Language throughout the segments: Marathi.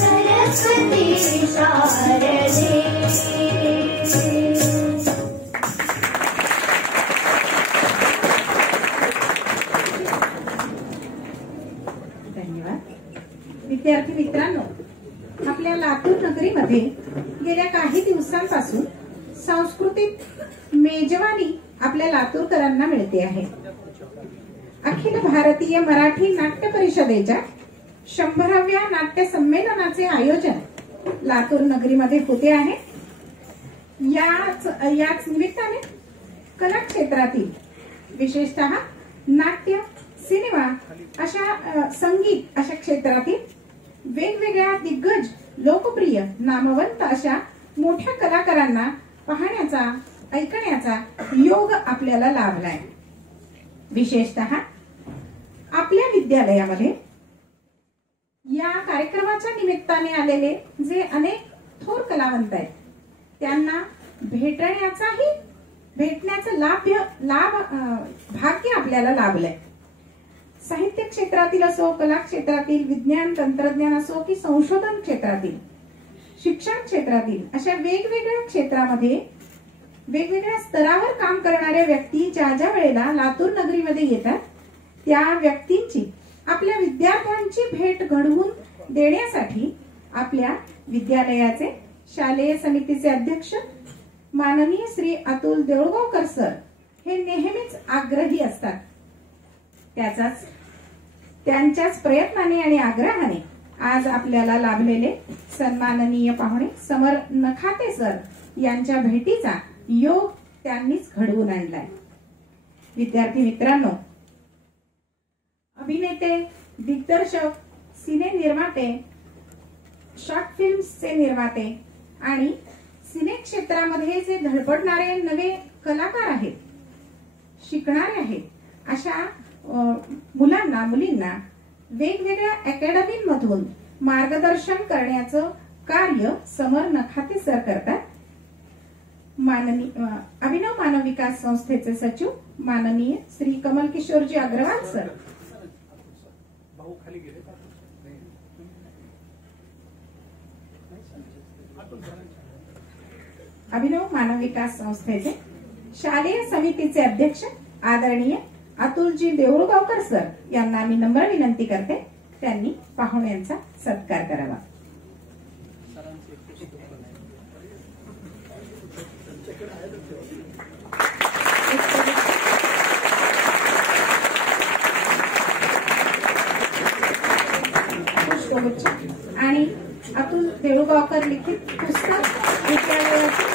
सरस्वती शारदे विद्यार्थी मित्रांनो, आपल्या लातूर नगरीमध्ये गेल्या काही दिवसांपासून सांस्कृतिक मेजवानी आपल्या लातूरकरांना मिळते आहे. अखिल भारतीय मराठी नाट्य परिषदेच्या 100व्या नाट्य संमेलनाचे आयोजन लातूर नगरीमध्ये होते आहे. याच निमित्ताने कला क्षेत्रातील विशेषतः नाट्य, सिनेमा अशा संगीत अशा क्षेत्रातील वेगवेगळ्या दिग्गज, लोकप्रिय, नामवंत अशा मोठ्या कलाकारांना पाहण्याचा, ऐकण्याचा योग आपल्याला लाभलाय. विशेषतः आपल्या विद्यालयामध्ये या कार्यक्रमाच्या निमित्ताने आलेले जे अनेक थोर कलावंत आहेत त्यांना भेटण्याचं भाग्य आपल्याला लाभलंय. साहित्य क्षेत्रातील असो, कला क्षेत्रातील, विज्ञान तंत्रज्ञान असो की संशोधन क्षेत्रातील, शिक्षण क्षेत्रातील अशा वेगवेगळ्या क्षेत्रामध्ये वेगवेगळ्या स्तरावर काम करणाऱ्या व्यक्ती ज्या ज्या वेळेला लातूर नगरीमध्ये येतात त्या व्यक्तींची, आपल्या विद्यार्थ्यांची भेट घडवून देण्यासाठी आपल्या विद्यालयाचे शालेय समितीचे अध्यक्ष माननीय श्री अतुल देऊळगावकर सर हे नेहमीच आग्रही असतात. त्यांच्याच प्रयत्नाने आणि आग्रहाने आज आपल्याला लाभलेले सन्माननीय पाहुणे समर नखाते सर यांच्या भेटीचा योग त्यांनीच घडवून आणलाय. विद्यार्थी मित्रांनो, अभिनेते, दिग्दर्शक, सिने निर्माते, शॉर्ट फिल्म्सचे निर्माते आणि सिने क्षेत्रामध्ये जे धडपडणारे नवे कलाकार आहेत, शिकणारे आहेत, अशा मुलांना, मुलींना वेगवेगळ्या अकॅडमीमधून मार्गदर्शन करण्याचं कार्य समर नखाते सर करतात. अभिनव मानव विकास संस्थेचे सचिव माननीय श्री कमल किशोरजी अग्रवाल सर, अभिनव मानव विकास संस्थेचे शालेय समितीचे अध्यक्ष आदरणीय अतुलजी देऊळगावकर सर यांना मी नम्र विनंती करते त्यांनी पाहुण्यांचा सत्कार करावा. आणि अतुल देऊळगावकर लिखित पुस्तक विद्यालयाचे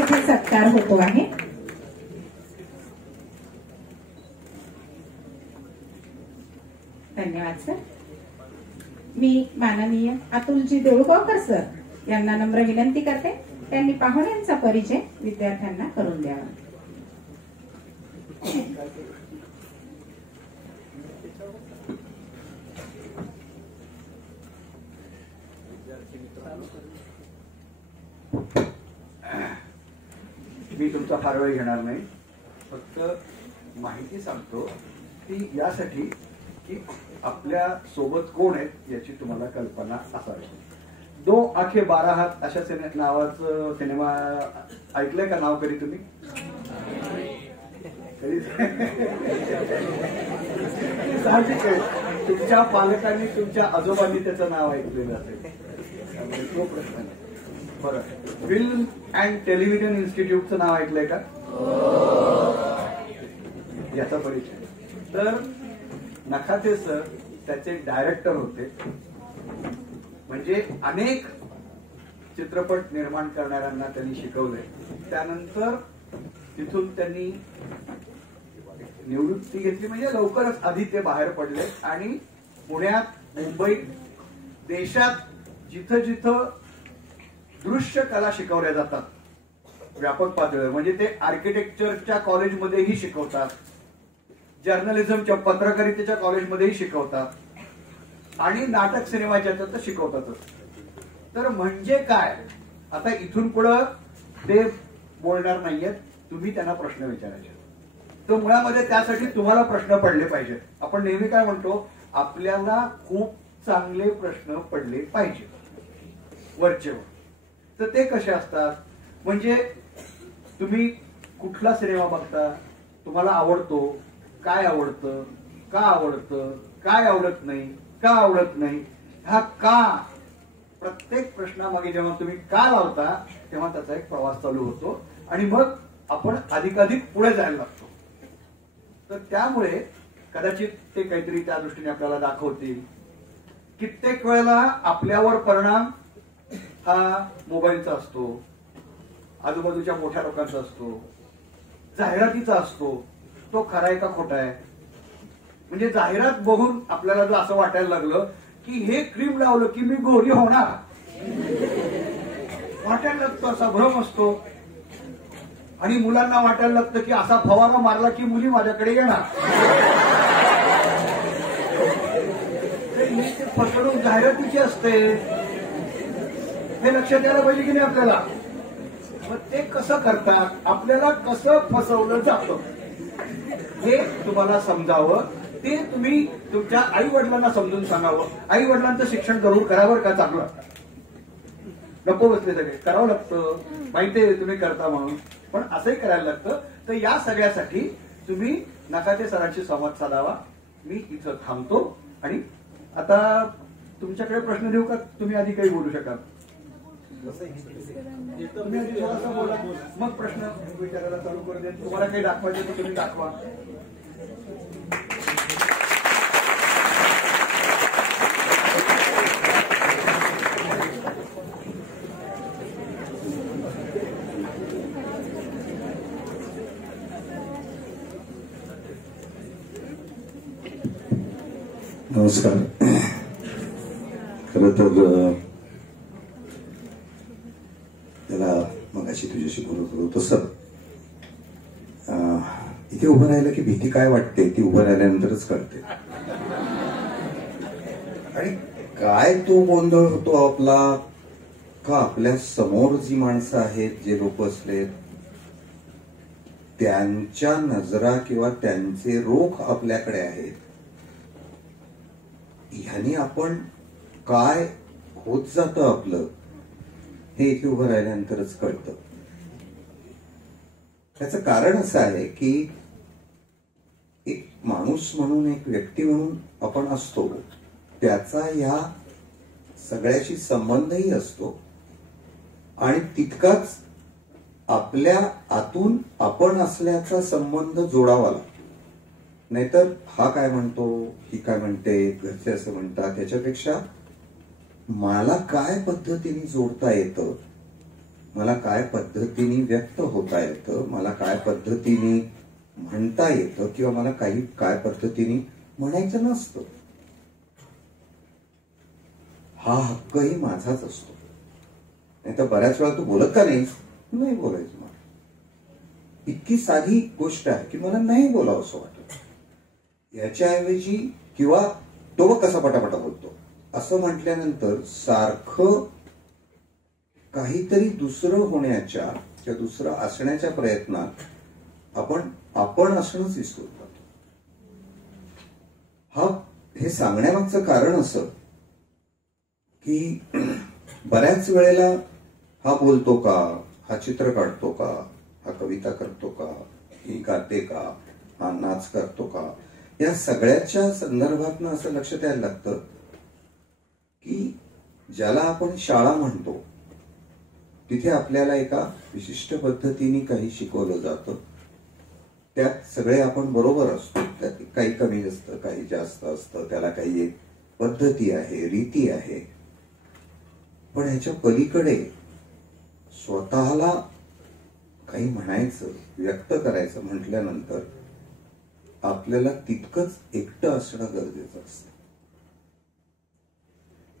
इथे सत्कार होतो आहे. धन्यवाद सर. मी माननीय अतुलजी देऊळगावकर सर यांना नम्र विनंती करते त्यांनी पाहुण्यांचा परिचय विद्यार्थ्यांना करून द्यावा. मी तुमचा फार वेळ घेणार नाही, फक्त माहिती सांगतो ती यासाठी की आपल्या सोबत कोण आहेत याची तुम्हाला कल्पना असावी. 2 आखे 12 हात अशा नावाचं सिनेमा ऐकलंय का? नाव कधी तुम्ही साहजिक आहे, तुमच्या पालकांनी, तुमच्या आजोबांनी त्याचं नाव ऐकलेलं असेल, तो प्रश्न नाही. बरं, फिल्म अँड टेलिव्हिजन इन्स्टिट्यूटचं नाव ऐकलंय का? याचा परिचय. तर नखाते सर त्याचे डायरेक्टर होते, म्हणजे अनेक चित्रपट निर्माण करणाऱ्यांना त्यांनी शिकवलंय. त्यानंतर तिथून त्यांनी निवृत्ती घेतली, म्हणजे लवकरच आधी ते बाहेर पडले आणि पुण्यात, मुंबईत, देशात जिथं जिथं दृश्य कला शिकवल्या जातात व्यापक पातळीवर, म्हणजे ते आर्किटेक्चरच्या कॉलेजमध्येही शिकवतात, जर्नलिझमच्या, पत्रकारितेच्या कॉलेजमध्येही शिकवतात आणि नाटक सिनेमाच्या तर शिकवतातच. तर म्हणजे काय, आता इथून पुढं ते बोलणार नाहीयेत, तुम्ही त्यांना प्रश्न विचारायचे. तर मुळामध्ये त्यासाठी तुम्हाला प्रश्न पडले पाहिजेत. आपण नेहमी काय म्हणतो, आपल्याला खूप चांगले प्रश्न पडले पाहिजे वरचेवर. तर ते कसे असतात, म्हणजे तुम्ही कुठला सिनेमा बघता, तुम्हाला आवडतो, काय आवडतं, का आवडतं, काय आवडत नाही, का आवडत नाही, हा का प्रत्येक प्रश्नामागे जेव्हा तुम्ही का लावता तेव्हा त्याचा एक प्रवास चालू होतो आणि मग आपण अधिकाधिक पुढे जायला लागतो. तर त्यामुळे कदाचित ते काहीतरी त्या दृष्टीने आपल्याला दाखवतील. कित्येक वेळेला आपल्यावर परिणाम हा मोबाईलचा असतो, आजूबाजूच्या मोठ्या लोकांचा असतो, जाहिरातीचा असतो. तो खरा आहे का खोटा आहे? म्हणजे जाहिरात बघून आपल्याला जर असं वाटायला लागलं की हे क्रीम लावलं की मी गोरी होणार, वाटायला लागतं, असा भ्रम असतो. आणि मुलांना वाटायला लागतं की असा फवारा मारला की मुली माझ्याकडे येणार. ते फसवणूक जाहिरातीची असते, हे लक्षात यायला पाहिजे की नाही आपल्याला. मग ते कसं करतात, आपल्याला कसं फसवलं जातं हे तुम्हाला समजावं. ते तुम्ही तुमच्या आई वडिलांना समजून सांगावं. आई वडिलांचं शिक्षण जरूर करावं का चांगलं, नको बसले सगळे, करावं लागतं. माहितीये तुम्ही करता म्हणून, पण असंही करायला लागतं. तर या सगळ्यासाठी तुम्ही नकाते सरांशी संवाद साधावा. मी इथं थांबतो आणि आता तुमच्याकडे प्रश्न देऊ का? तुम्ही आधी काही बोलू शकाल? तुम्ही आधी थोडासा बोला, मग प्रश्न विचारायला चालू करू देत. तुम्हाला काही दाखवायचं तर तुम्ही दाखवा. नमस्कार. खरं तर त्याला मगाशी तुझ्याशी बोलत होतो तसं इथे उभं राहिलं की भीती काय वाटते ती उभं राहिल्यानंतरच कळते. आणि काय तो गोंधळ होतो आपला, का आपल्या समोर जी माणसं आहेत, जे लोक असले, त्यांच्या नजरा किंवा त्यांचे रोख आपल्याकडे आहेत, ह्यानी आपण काय होत जातं आपलं हे इथे उभं राहिल्यानंतरच कळतं. त्याचं कारण असं आहे की एक माणूस म्हणून, एक व्यक्ती म्हणून आपण असतो, त्याचा ह्या सगळ्याशी संबंधही असतो आणि तितकाच आपल्या आतून आपण असल्याचा संबंध जोडावा लागतो. नाहीतर हा काय म्हणतो, ही काय म्हणते, घरचे असं म्हणतात, त्याच्यापेक्षा मला काय पद्धतीने जोडता येतं, मला काय पद्धतीने व्यक्त होता येतं, मला काय पद्धतीने म्हणता येतं किंवा मला काही काय पद्धतीने म्हणायचं नसतं, हा हक्कही माझाच असतो. नाहीतर बऱ्याच वेळा तू बोलत का नाहीस, नाही बोलायचं मला. इतकी साधी गोष्ट आहे की मला नाही बोलावं असं वाटत. याच्याऐवजी किंवा तो कसा पटापटा बोलतो असं म्हटल्यानंतर सारखं काहीतरी दुसरं होण्याच्या किंवा दुसरं असण्याच्या प्रयत्नात आपण असणंच विसरून जातो. हे सांगण्यामागचं कारण असं की बऱ्याच वेळेला हा बोलतो का, हा चित्र काढतो का, हा कविता करतो का, ही गाते का, हा नाच करतो का, या सगळ्याच्या संदर्भातनं असं लक्षात यायला लागतं की ज्याला आपण शाळा म्हणतो तिथे आपल्याला एका विशिष्ट पद्धतीने काही शिकवलं जातं. त्यात सगळे आपण बरोबर असतो, त्यात काही कमी असतं, काही जास्त असतं, त्याला काही एक पद्धती आहे, रीती आहे. पण ह्याच्या पलीकडे स्वतःला काही म्हणायचं, व्यक्त करायचं म्हटल्यानंतर आपल्याला तितकंच एकटं असणं गरजेचं असतं.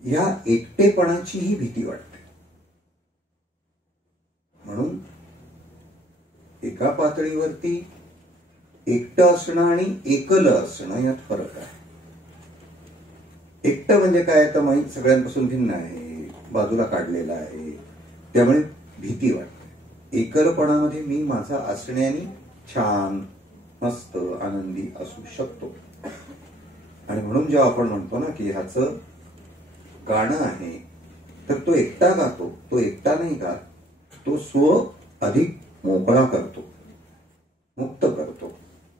या एकटेपणाचीही भीती वाटते. म्हणून एका पातळीवरती एकटं असणं आणि एकलं असणं यात फरक आहे. एकटं म्हणजे काय, तर माहीत सगळ्यांपासून भिन्न आहे, बाजूला काढलेला आहे, त्यामुळे भीती वाटते. एकलपणामध्ये मी माझा असण्याने छान, मस्त, आनंदी असू शकतो. आणि म्हणून जेव्हा आपण म्हणतो ना की ह्याचं गाणं आहे, तर तो एकटा गातो, तो एकटा नाही गात, तो स्व अधिक मोकळा करतो, मुक्त करतो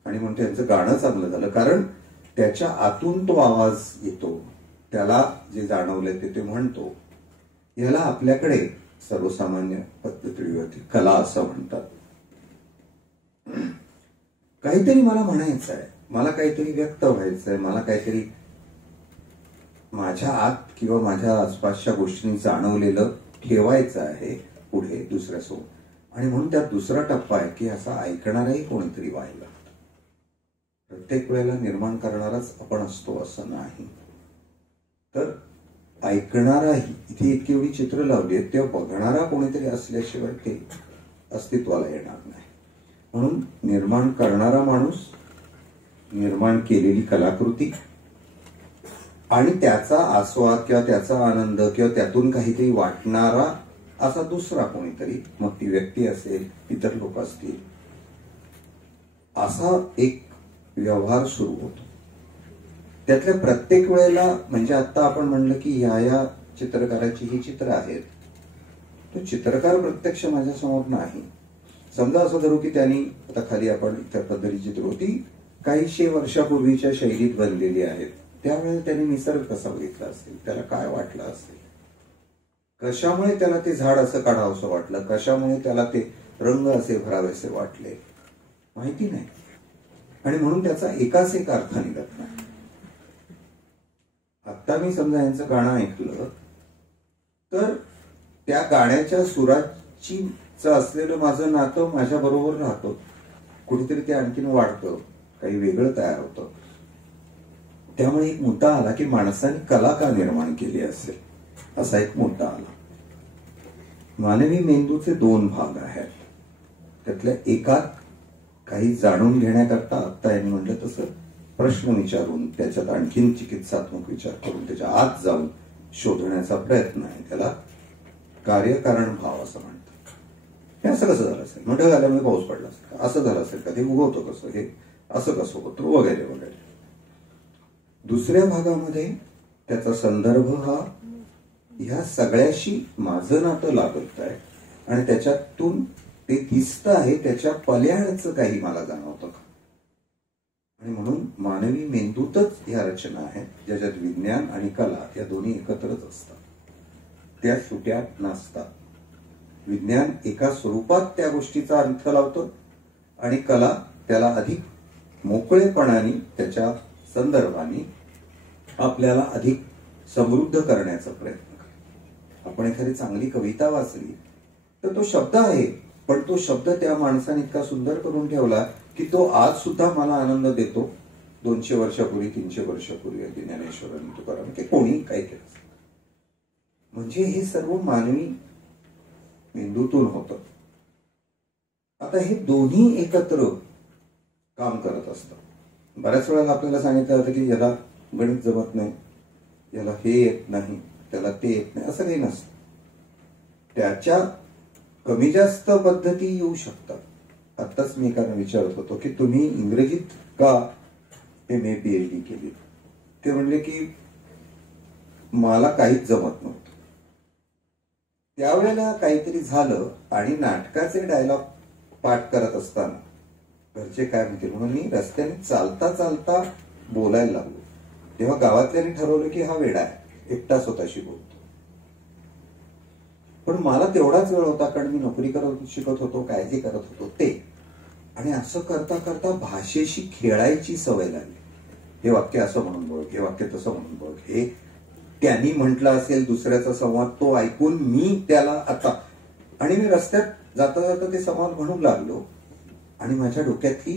आणि म्हणतो यांचं गाणं चांगलं झालं, कारण त्याच्या आतून तो आवाज येतो, त्याला जे जाणवलंय ते म्हणतो. याला आपल्याकडे सर्वसामान्य पद्धतीवरती कला असं म्हणतात. काहीतरी मला म्हणायचं आहे, मला काहीतरी व्यक्त व्हायचंय, मला काहीतरी माझ्या आत किंवा माझ्या आसपासच्या गोष्टींनी जाणवलेलं ठेवायचं आहे पुढे दुसऱ्यासोबत. आणि म्हणून त्यात दुसरा टप्पा आहे की असा ऐकणारही कोणीतरी व्हायला. प्रत्येक वेळेला निर्माण करणाराच आपण असतो असं नाही. तर ऐकणाराही, इथे इतकी एवढी चित्र लावली आहेत तेव्हा बघणारा कोणीतरी असल्याशिवाय ते अस्तित्वाला येणार नाही. म्हणून निर्माण करणारा माणूस, निर्माण केलेली कलाकृती आणि त्याचा आस्वाद किंवा त्याचा आनंद किंवा त्यातून काहीतरी वाटणारा असा दुसरा कोणीतरी, मग ती व्यक्ती असेल, इतर लोक असतील, असा एक व्यवहार सुरू होतो. त्यातल्या प्रत्येक वेळेला, म्हणजे आता आपण म्हणलं की ह्या चित्रकाराची ही चित्र आहेत, तो चित्रकार प्रत्यक्ष माझ्यासमोर नाही. समजा असं धरू की त्यांनी, आता खाली आपण इतर पद्धतीची चित्र होती काहीशे वर्षापूर्वीच्या शैलीत बनलेली आहेत, त्यावेळेला त्यांनी निसर्ग कसा बघितला असेल, त्याला काय वाटलं असेल, कशामुळे त्याला ते झाड असं काढावंसं वाटलं, कशामुळे त्याला ते रंग असे भरावेसे वाटले, माहिती नाही. आणि म्हणून त्याचा एकाच एक अर्थ निघत नाही. आता मी समजा यांचं गाणं ऐकलं तर त्या गाण्याच्या सुराची असलेलं माझं नातं माझ्या बरोबर राहतं, कुठेतरी ते आणखीन वाढतं, काही वेगळं तयार होतं. त्यामुळे एक मुद्दा आला की माणसाने कला का निर्माण केली असेल, असा एक मुद्दा आला. मानवी मेंदूचे 2 भाग आहेत. त्यातल्या एकात काही जाणून घेण्याकरता, आता यांनी म्हटलं तसं प्रश्न विचारून त्याच्यात आणखीन चिकित्सात्मक विचार करून त्याच्या आत जाऊन शोधण्याचा प्रयत्न आहे. त्याला कार्यकारण भाव असं म्हणतात. हे असं कसं झालं असेल, मग ढग आल्यामुळे पाऊस पडला असेल, असं झालं असेल का, ते उगवतं कसं, हे असं कसं होतं, वगैरे वगैरे. दुसऱ्या भागामध्ये त्याचा संदर्भ हा ह्या सगळ्याशी माझं नातं लागत आहे आणि त्याच्यातून ते दिसतं आहे, त्याच्या पल्याळचं काही मला जाणवतं का. आणि म्हणून मानवी मेंदूतच ह्या रचना आहेत ज्याच्यात विज्ञान आणि कला या दोन्ही एकत्रच असतात, त्या सुट्या नसतात. विज्ञान एका स्वरूपात त्या गोष्टीचा अर्थ लावतं आणि कला त्याला अधिक मोकळेपणाने त्याच्या संदर्भाने आपल्याला अधिक समृद्ध करण्याचा प्रयत्न करतो. आपण एखादी चांगली कविता वाचली तर तो शब्द आहे, पण तो शब्द त्या माणसाने इतका सुंदर करून ठेवला की तो आज सुद्धा मला आनंद देतो. 200 वर्षापूर्वी 300 वर्षापूर्वी ज्ञानेश्वरांनी, तुकाराम, की कोणी काही केलं. म्हणजे हे सर्व मानवी मेंदूतून होतं. आता हे दोन्ही एकत्र काम करत असतात. बऱ्याच वेळा आपल्याला सांगितलं जातं की याला गणित जमत नाही, याला हे येत नाही, त्याला ते येत नाही, असं काही नसतं. त्याच्या कमी जास्त पद्धती येऊ शकतात. आत्ताच मी एकाने विचारत होतो की तुम्ही इंग्रजीत का MA PhD केली. ते म्हणले की मला काहीच जमत नव्हतं. त्यावेळेला काहीतरी झालं आणि नाटकाचे डायलॉग पाठ करत असताना घरचे काय म्हणतील म्हणून मी रस्त्याने चालता चालता बोलायला लागलो. तेव्हा गावातल्याने ठरवलं की हा वेडा आहे, एकटा स्वतःशी बोलतो. पण मला तेवढाच वेळ होता कारण मी नोकरी शिकत होतो, काय जे करत होतो ते. आणि असं करता करता भाषेशी खेळायची सवय लागली. हे वाक्य असं म्हणून बघ, हे वाक्य तसं म्हणून बघ, हे त्यांनी म्हटलं असेल दुसऱ्याचा संवाद तो ऐकून मी त्याला आता, आणि मी रस्त्यात जाता जाता ते संवाद म्हणू लागलो. आणि माझ्या डोक्यातली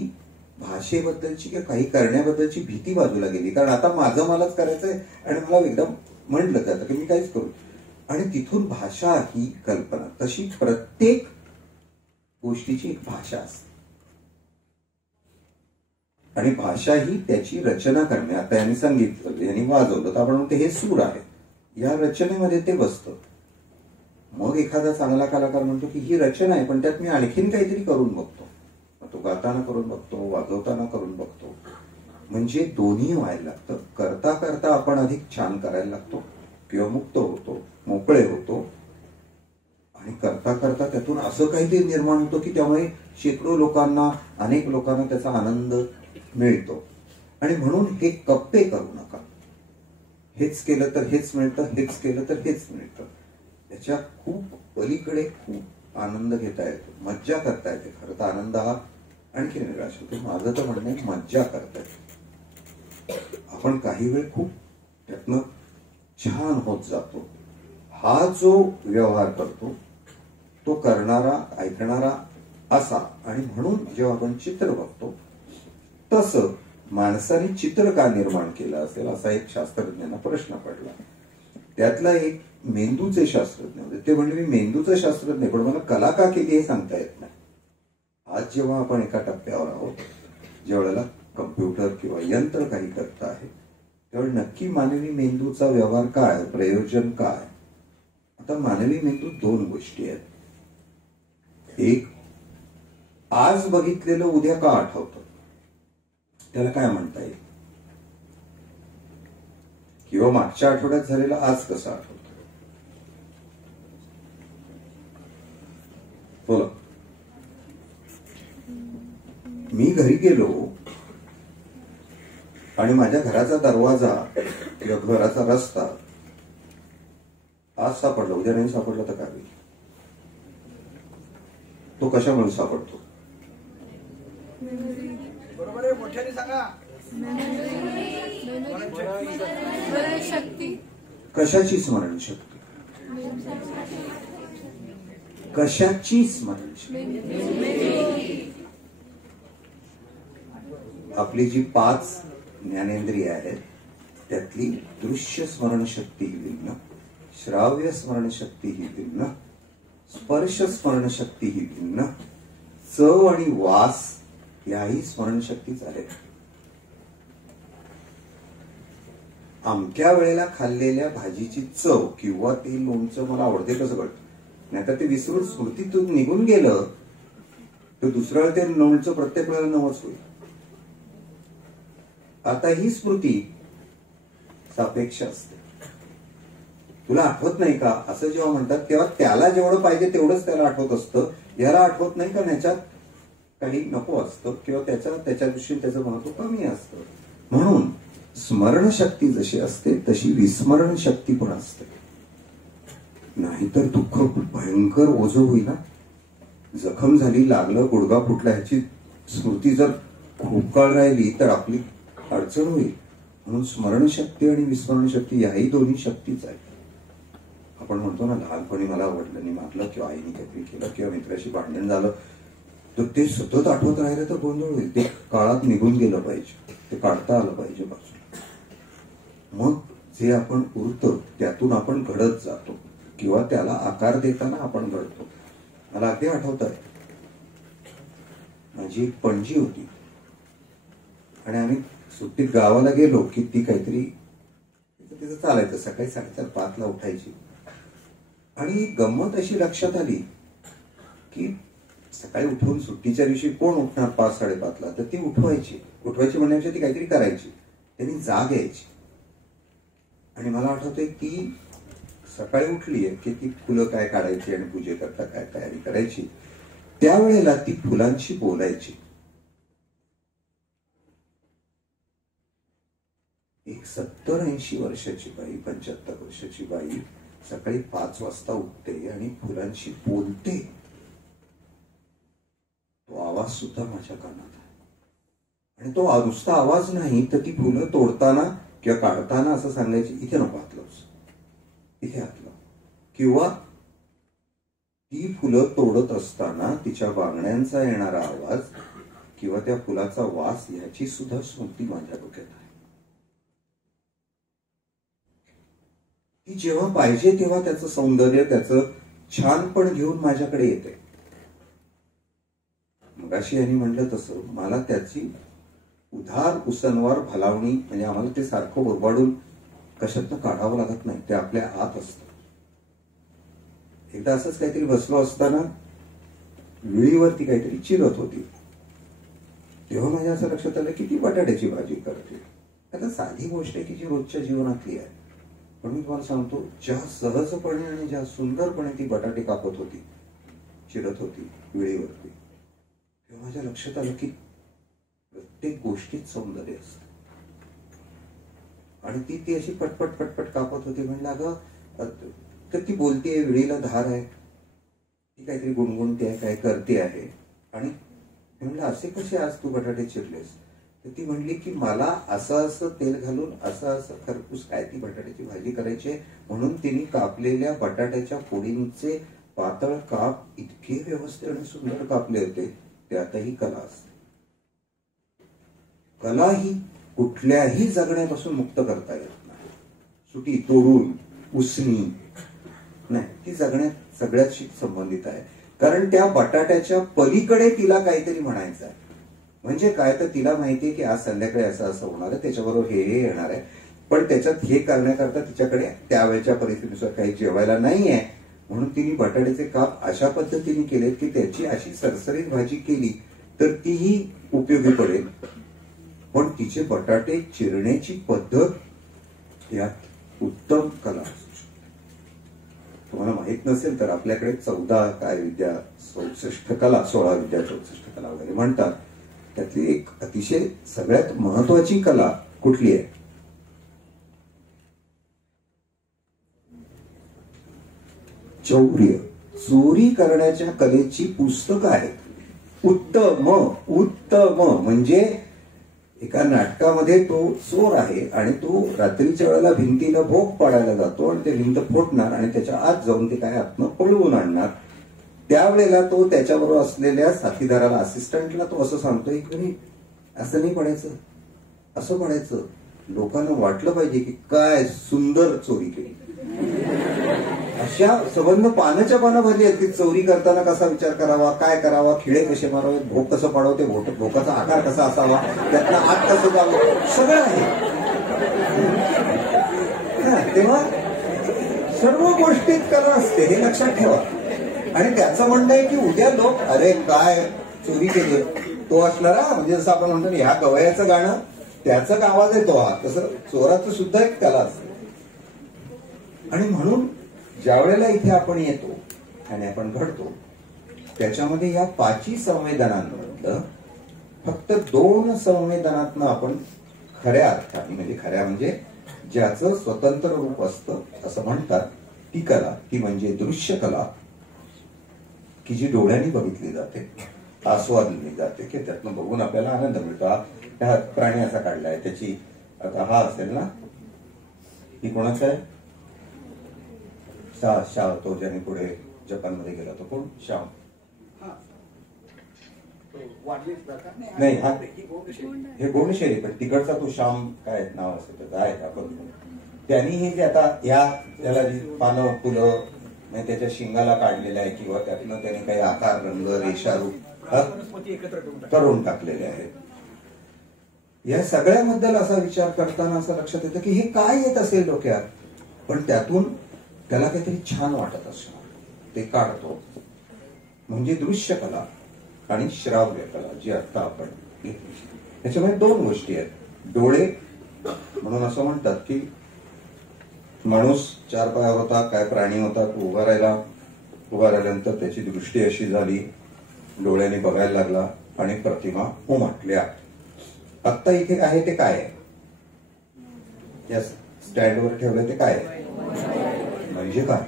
भाषेबद्दलची किंवा काही करण्याबद्दलची भीती बाजूला गेली, कारण आता माझं मलाच करायचंय आणि मला एकदम म्हणलं जातं की मी काहीच करू. आणि तिथून भाषा ही कल्पना, तशी प्रत्येक गोष्टीची एक भाषा असते आणि भाषा ही त्याची रचना करणे. आता यांनी सांगितलं, यांनी वाजवलं तर आपण म्हणतो हे सूर आहे, या रचनेमध्ये ते बसतं. मग एखादा चांगला कलाकार म्हणतो की ही रचना आहे पण त्यात मी आणखीन काहीतरी करून बघतो. तो गाताना करून बघतो, वाजवताना करून बघतो. म्हणजे दोन्ही व्हायला लागतं. करता करता आपण अधिक छान करायला लागतो किंवा मुक्त होतो, मोकळे होतो. आणि करता करता त्यातून असं काहीतरी निर्माण होतं की त्यामुळे शेकडो लोकांना, अनेक लोकांना त्याचा आनंद मिळतो. आणि म्हणून हे कप्पे करू नका. हेच केलं तर हेच मिळतं, हेच केलं तर हेच मिळतं. याच्या खूप पलीकडे खूप आनंद घेता येतो, मज्जा करता येते. खरं तर आनंद हा आणखी निराश होतो. माझं तर म्हणणं आहे मज्जा करता येते. आपण काही वेळ खूप त्यातनं छान होत जातो. हा जो व्यवहार करतो तो करणारा ऐकणारा असा. आणि म्हणून जेव्हा आपण चित्र बघतो तसं माणसाने चित्र का निर्माण केलं असेल असा एक शास्त्रज्ञांना प्रश्न पडला. त्यातला एक मेंदूचे शास्त्रज्ञ होते. ते म्हणजे मी मेंदूचं शास्त्रज्ञ पण मला कला का केली हे सांगता येत नाही. आज जेव्हा आपण एका टप्प्यावर आहोत, ज्या वेळेला कम्प्युटर किंवा यंत्र काही करत आहे, त्यावेळी नक्की मानवी मेंदूचा व्यवहार काय, प्रयोजन काय. आता मानवी मेंदू दोन गोष्टी आहेत. एक, आज बघितलेलं उद्या का आठवतं, त्याला काय म्हणता येईल. किंवा मागच्या आठवड्यात झालेलं आज कसं आठवतं. बोला. मी घरी गेलो आणि माझ्या घराचा दरवाजा किंवा घराचा रस्ता आज सापडला, उद्या नाही सापडला तर काय होईल. तो कशामुळे सापडतो. बरोबर आहे, मोठ्याने सांगा. कशाची स्मरणशक्ती. कशाची स्मरणशक्ती. आपली जी 5 ज्ञानेंद्रिय आहेत त्यातली दृश्य स्मरणशक्ती ही भिन्न, श्राव्य स्मरणशक्ती ही भिन्न, स्पर्श स्मरणशक्ती ही भिन्न, चव आणि वास याही स्मरणशक्तीच आहेत. अमक्या वेळेला खाल्लेल्या भाजीची चव किंवा ते लोणचं मला आवडते कसं कळतं. नाहीतर ते विसरून स्मृतीतून निघून गेलं तर दुसऱ्या वेळेला ते लोणचं प्रत्येक वेळेला नवच होईल. आता ही स्मृती सापेक्ष असते. तुला आठवत नाही का असं जेव्हा म्हणतात तेव्हा त्याला जेवढं पाहिजे तेवढंच त्याला आठवत असतं. याला आठवत नाही का ह्याच्यात काही नको असतं किंवा त्याच्या दृष्टीने त्याचं महत्व कमी असतं. म्हणून स्मरणशक्ती जशी असते तशी विस्मरण शक्ती पण असते. नाहीतर दुःख खूप भयंकर ओझं होईल ना. जखम झाली, लागलं, गुडघा फुटला ह्याची स्मृती जर खूप काळ राहिली तर आपली अडचण होईल. म्हणून स्मरणशक्ती आणि विस्मरणशक्ती याही दोन्ही शक्तीच आहेत. आपण म्हणतो ना लहानपणी मला आवडलं नाही मारलं किंवा आईने काहीतरी केलं किंवा मित्राशी भांडण झालं तर ते सतत आठवत राहिलं तर गोंधळ होईल. ते काळात निघून गेलं पाहिजे, ते काढता आलं पाहिजे बाजूला. मग जे आपण उरतं त्यातून आपण घडत जातो किंवा त्याला आकार देताना आपण घडतो. मला अगदी आठवत आहे, माझी एक पणजी होती आणि आम्ही सुट्टीत गावाला गेलो की ती काहीतरी तिचं चालायचं. सकाळी 4:30-5 उठायची आणि गंमत अशी लक्षात आली की सकाळी उठून सुट्टीच्या दिवशी कोण उठणार 5-5:30 तर ती उठवायची म्हणण्यापेक्षा ती काहीतरी करायची. त्यांनी जाग यायची. आणि मला आठवतंय ती सकाळी उठलीये की ती फुलं काय काढायची आणि पूजे करता काय तयारी करायची. त्यावेळेला ती फुलांशी बोलायची. एक 70-80 वर्षाची बाई, 75 वर्षाची बाई सकाळी 5 वाजता उठते आणि फुलांशी बोलते. तो आवाज सुद्धा माझ्या कानात आहे. आणि तो नुसता आवाज नाही तर ती फुलं तोडताना किंवा काढताना असं सांगायची इथे नको हात लावूस, इथे हात लाव. किंवा ती फुलं तोडत असताना तिच्या बांगड्यांचा येणारा आवाज किंवा त्या फुलाचा वास याची सुद्धा स्मृती माझ्या डोक्यात आहे. ती जेव्हा पाहिजे तेव्हा त्याचं सौंदर्य त्याचं छानपण घेऊन माझ्याकडे येते. मगाशी यांनी म्हटलं तसं मला त्याची उधार उसनवार भलावणी म्हणजे आम्हाला ते सारखं उरबाडून कशातनं काढावं लागत नाही. ते आपल्या आत असतं. एकदा असंच काहीतरी बसलो असताना विळीवरती काहीतरी चिरत होती. तेव्हा माझ्या असं लक्षात आलं की ती बटाट्याची भाजी करते. आता साधी गोष्ट आहे की जी रोजच्या जीवनातली आहे. पण मी तुम्हाला सांगतो ज्या सहजपणे आणि ज्या सुंदरपणे ती बटाटे कापत होती, चिरत होती विळीवरती, तेव्हा माझ्या लक्षात आलं की प्रत्येक गोष्टीत सौंदर्य असतं. आणि ती अशी पटपट पटपट कापत होती. म्हणलं अगं, तर ती बोलतीये, विळीला धार आहे, ती काहीतरी गुणगुणते आहे, काय करते आहे. आणि म्हणलं असे कसे आज तू बटाटे चिरलेस? तर ती म्हणली की मला असं असं तेल घालून असं असं खरपूस काय ती बटाट्याची भाजी करायची, म्हणून तिने कापलेल्या बटाट्याच्या फोडींचे पातळ काप इतके व्यवस्थित आणि सुंदर कापले होते. त्यातही कला असते. कला ही कुठल्याही जगण्यापासून मुक्त करता येत नाही. सुटी तोडून उसणी नाही, ती जगण्यात सगळ्याशी संबंधित आहे. कारण त्या बटाट्याच्या पलीकडे तिला काहीतरी म्हणायचं आहे. म्हणजे काय, तर तिला माहितीये की आज संध्याकाळी असं असं होणार आहे, त्याच्याबरोबर हे येणार आहे. पण त्याच्यात हे करण्याकरता तिच्याकडे त्यावेळेच्या परिस्थितीनुसार काही जेवायला नाहीये, म्हणून तिने बटाट्याचे काप अशा पद्धतीने केलेत की त्याची अशी सरसरीत भाजी केली तर तीही उपयोगी पडेल. पण तिचे बटाटे चिरण्याची पद्धत यात उत्तम कला असू शकते. तुम्हाला माहित नसेल तर आपल्याकडे 14 काय विद्या 64 कला, 16 विद्या 64 कला वगैरे म्हणतात. त्यातली एक अतिशय सगळ्यात महत्वाची कला कुठली आहे? चौर्य. चोरी करण्याच्या कलेची पुस्तकं आहेत. उत्तम उत्तम. म्हणजे एका नाटकामध्ये तो चोर आहे आणि तो रात्रीच्या वेळेला भिंतीला भोग पाडायला जातो आणि ते भिंत फोडणार आणि त्याच्या आत जाऊन ते काय आतनं पळवून आणणार. त्यावेळेला तो त्याच्याबरोबर असलेल्या साथीदाराला, असिस्टंटला तो असं सांगतोय की असं नाही पडायचं, असं पडायचं. लोकांना वाटलं पाहिजे की काय सुंदर चोरी केली. अशा संबंध पानाच्या पानं भरली आहेत की चोरी करताना कसा विचार करावा, काय करावा, खिळे कसे मारावे, भोग कसं पाडवते, भोकाचा आकार कसा असावा, त्यातला आत कसं जावं, सगळं आहे. तेव्हा सर्व गोष्टीत कला असते, हे लक्षात ठेवा. आणि त्याचं म्हणणं आहे की उद्या लोक अरे काय चोरी केली, तो असणार म्हणजे जसं आपण म्हणतो ह्या गवयाचं गाणं त्याचा आवाज येतो, हा तसं चोराचं सुद्धा एक कला असते. आणि म्हणून ज्या वेळेला इथे आपण येतो आणि आपण घडतो त्याच्यामध्ये या 5 संवेदनांमधलं फक्त 2 संवेदनातनं आपण खऱ्या अर्थाने, म्हणजे खऱ्या म्हणजे ज्याचं स्वतंत्र रूप असतं असं म्हणतात, ती कला, ती म्हणजे दृश्य कला, की जी डोळ्यांनी बघितली जाते, आस्वादली जाते, की त्यातनं बघून आपल्याला आनंद मिळतो. हा प्राणी असा काढलाय, त्याची आता हा असेल ना, ही कोणाचा आहे? शाह, तो ज्याने पुढे जपानमध्ये गेला तो कोण? श्याम नाही, हा हे गोंडशेरी, पण तिकडचा तो श्याम काय नाव असेल त्याचं आहे आपण. त्यांनीही जे आता याला जी पानं फुलं त्याच्या शिंगाला काढलेलं आहे किंवा त्यातनं त्याने काही आकार, रंग, रेषा, रूप करून टाकलेले आहेत. या सगळ्याबद्दल असा विचार करताना असं लक्षात येतं की हे काय येत असेल डोक्यात, पण त्यातून त्याला काहीतरी छान वाटत असणार, ते काढतो. म्हणजे दृश्य कला आणि श्राव्य कला जी आता आपण घेतली. त्याच्यामध्ये 2 गोष्टी आहेत. डोळे, म्हणून असं म्हणतात की माणूस 4 पायावर होता, काय प्राणी होता, तो उभा राहिल्यानंतर त्याची दृष्टी अशी झाली, डोळ्याने बघायला लागला आणि प्रतिमा उमटल्या. आत्ता इथे आहे ते काय आहे? या स्टँडवर ठेवलं ते काय आहे? म्हणजे काय?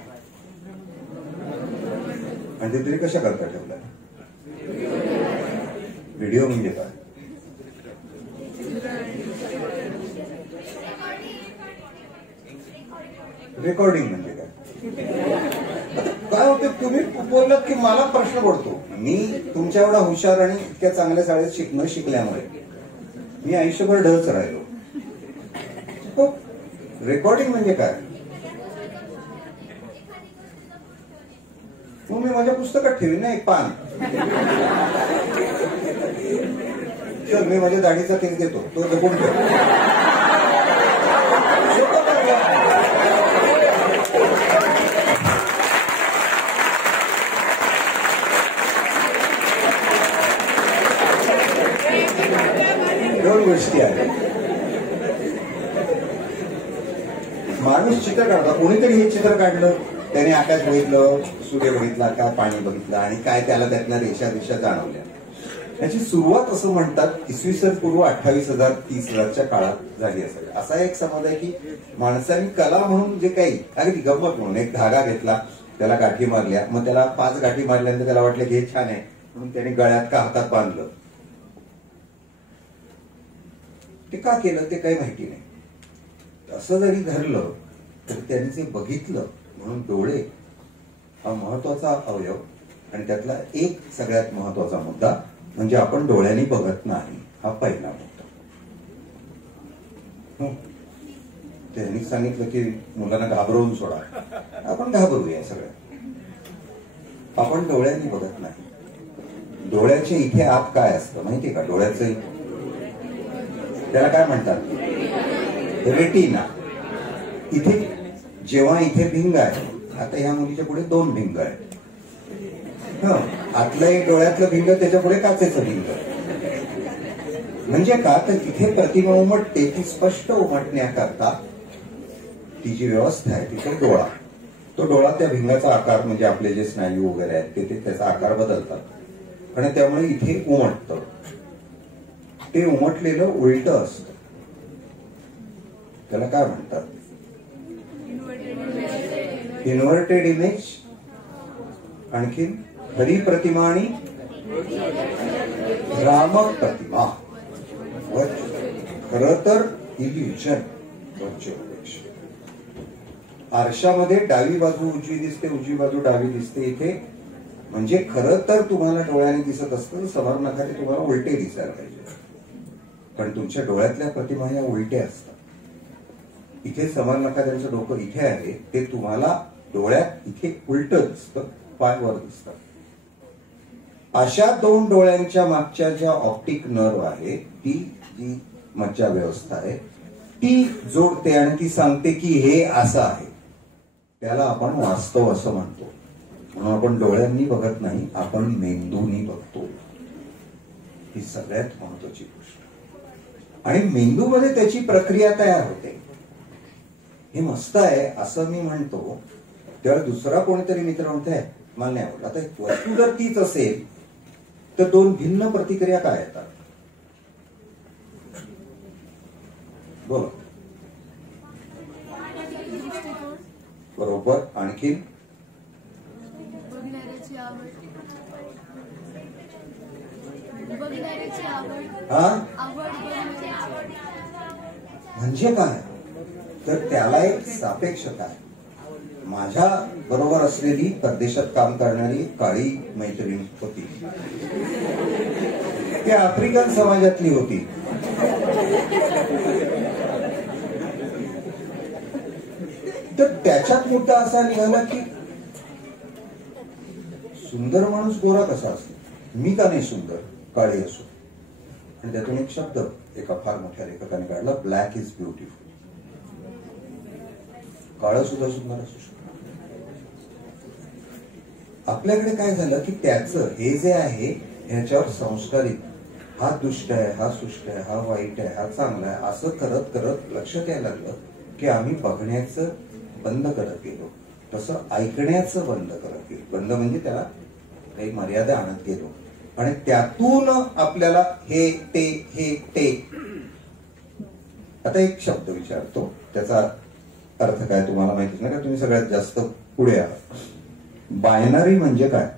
आणि ते तरी कशा करता ठेवलाय? व्हिडिओ म्हणजे काय? रेकॉर्डिंग म्हणजे काय होते? तुम्ही बोललात की मला प्रश्न पडतो. मी तुमच्या एवढा हुशार आणि इतक्या चांगल्या शाळेत न शिकल्यामुळे मी आयुष्यभर ढळच राहिलो. रेकॉर्डिंग म्हणजे काय? मग मी माझ्या पुस्तकात ठेवीन ना एक पान. चल, मी माझ्या दाढीचा केस घेतो, तो जपून ठेव. दोन गोष्टी आहेत. माणूस चित्र काढता, कोणीतरी हे चित्र काढलं, त्याने आकाश बघितलं, सूर्य बघितला, काय पाणी बघितलं आणि काय त्याला त्यातल्या रेषा जाणवल्या. त्याची सुरुवात असं म्हणतात इसवी सन पूर्व 28,000 30,000च्या काळात झाली असेल. असा एक समज आहे की माणसाने कला म्हणून जे काही अगदी गंमत म्हणून एक धागा घेतला, त्याला गाठी मारल्या, मग त्याला 5 गाठी मारल्यानंतर त्याला वाटलं की हे छान आहे म्हणून त्याने गळ्यात का हातात बांधलं. ते का केलं ते काही माहिती नाही. असं जरी धरलं तर त्यांनी जे बघितलं म्हणून डोळे हा महत्वाचा अवयव आणि त्यातला एक सगळ्यात महत्वाचा मुद्दा म्हणजे आपण डोळ्यांनी बघत नाही हा पहिला मुद्दा. त्यांनी सांगितलं की मुलांना घाबरवून सोडा, आपण घाबरूया सगळं. आपण डोळ्यांनी बघत नाही. डोळ्याच्या इथे आत काय असतं माहितीये का? डोळ्याचं त्याला काय म्हणतात? रेटिना. इथे जेव्हा इथे भिंग आहे, आता ह्या मुलीच्या पुढे 2 भिंग आहेत. आतलं एक डोळ्यातलं भिंग, त्याच्या पुढे काचेचं भिंग. म्हणजे का तर तिथे प्रतिमा उमटते, ती स्पष्ट उमटण्याकरता ती जी व्यवस्था आहे तिथे डोळा, तो डोळा त्या भिंगाचा आकार म्हणजे आपले जे स्नायू वगैरे आहेत ते त्याचा आकार बदलतात आणि त्यामुळे इथे उमटतं. ते उमटलेलं उलट असतं. त्याला काय म्हणतात? Inverted image. आणखी खरी प्रतिमा आणि भ्रामक प्रतिमा. खरं तर इल्युजन. आरशामध्ये डावी बाजू उजवी दिसते, उजवी बाजू डावी दिसते इथे. म्हणजे खरं तर तुम्हाला डोळ्याने दिसत असतं, समोर नखाने तुम्हाला उलटे दिसायला पाहिजे, पण तुमच्या डोळ्यातल्या प्रतिमा या उलट्या असतात. इथे समोर नखा त्यांचं डोकं इथे आहे, ते तुम्हाला डोळ्यात इथे उलट दिसतं, पाय वर दिसतात. अशा 2 डोळ्यांच्या मागच्या ज्या ऑप्टिक नर्व आहे, ती जी मज्जा व्यवस्था आहे, ती जोडते आणि ती सांगते की हे असं आहे. त्याला आपण वास्तव असं म्हणतो. म्हणून आपण डोळ्यांनी बघत नाही, आपण मेंदूनी बघतो. ही सगळ्यात महत्वाची गोष्ट. आणि मेंदूमध्ये त्याची प्रक्रिया तयार होते. हे मस्त आहे असं मी म्हणतो, तेव्हा दुसरा कोणीतरी मित्र म्हणताय मला नाही आवडलं. आता वस्तू जर तीच असेल तर 2 भिन्न प्रतिक्रिया काय येतात? बोला. बरोबर. आणखी म्हणजे काय? तर त्याला एक सापेक्षता आहे. माझ्या बरोबर असलेली परदेशात काम करणारी काळी मैत्रीण होती, ती आफ्रिकन समाजातली होती. तर त्याच्यात मुद्दा असा निघाला की सुंदर माणूस गोरा कसा असतो, मी का नाही सुंदर काळी असो. आणि त्यातून एक शब्द एका फार मोठ्या लेखकाने काढला, ब्लॅक इज ब्युटिफुल. काळं सुद्धा सुंदर असू शकतं. आपल्याकडे काय झालं की त्याचं हे जे आहे ह्याच्यावर संस्कारित, हा दुष्ट आहे, हा सुष्ट आहे, हा वाईट आहे, हा चांगला आहे, असं करत करत लक्षात यायला लागलं की आम्ही बघण्याचं बंद करत गेलो, तसं ऐकण्याचं बंद करत गेलो. बंद म्हणजे त्याला काही मर्यादा आणत गेलो आणि त्यातून आपल्याला हे ते. आता एक शब्द विचारतो, त्याचा अर्थ काय तुम्हाला माहितीच नाही का, तुम्ही सगळ्यात जास्त पुढे आहात. बायनरी म्हणजे काय?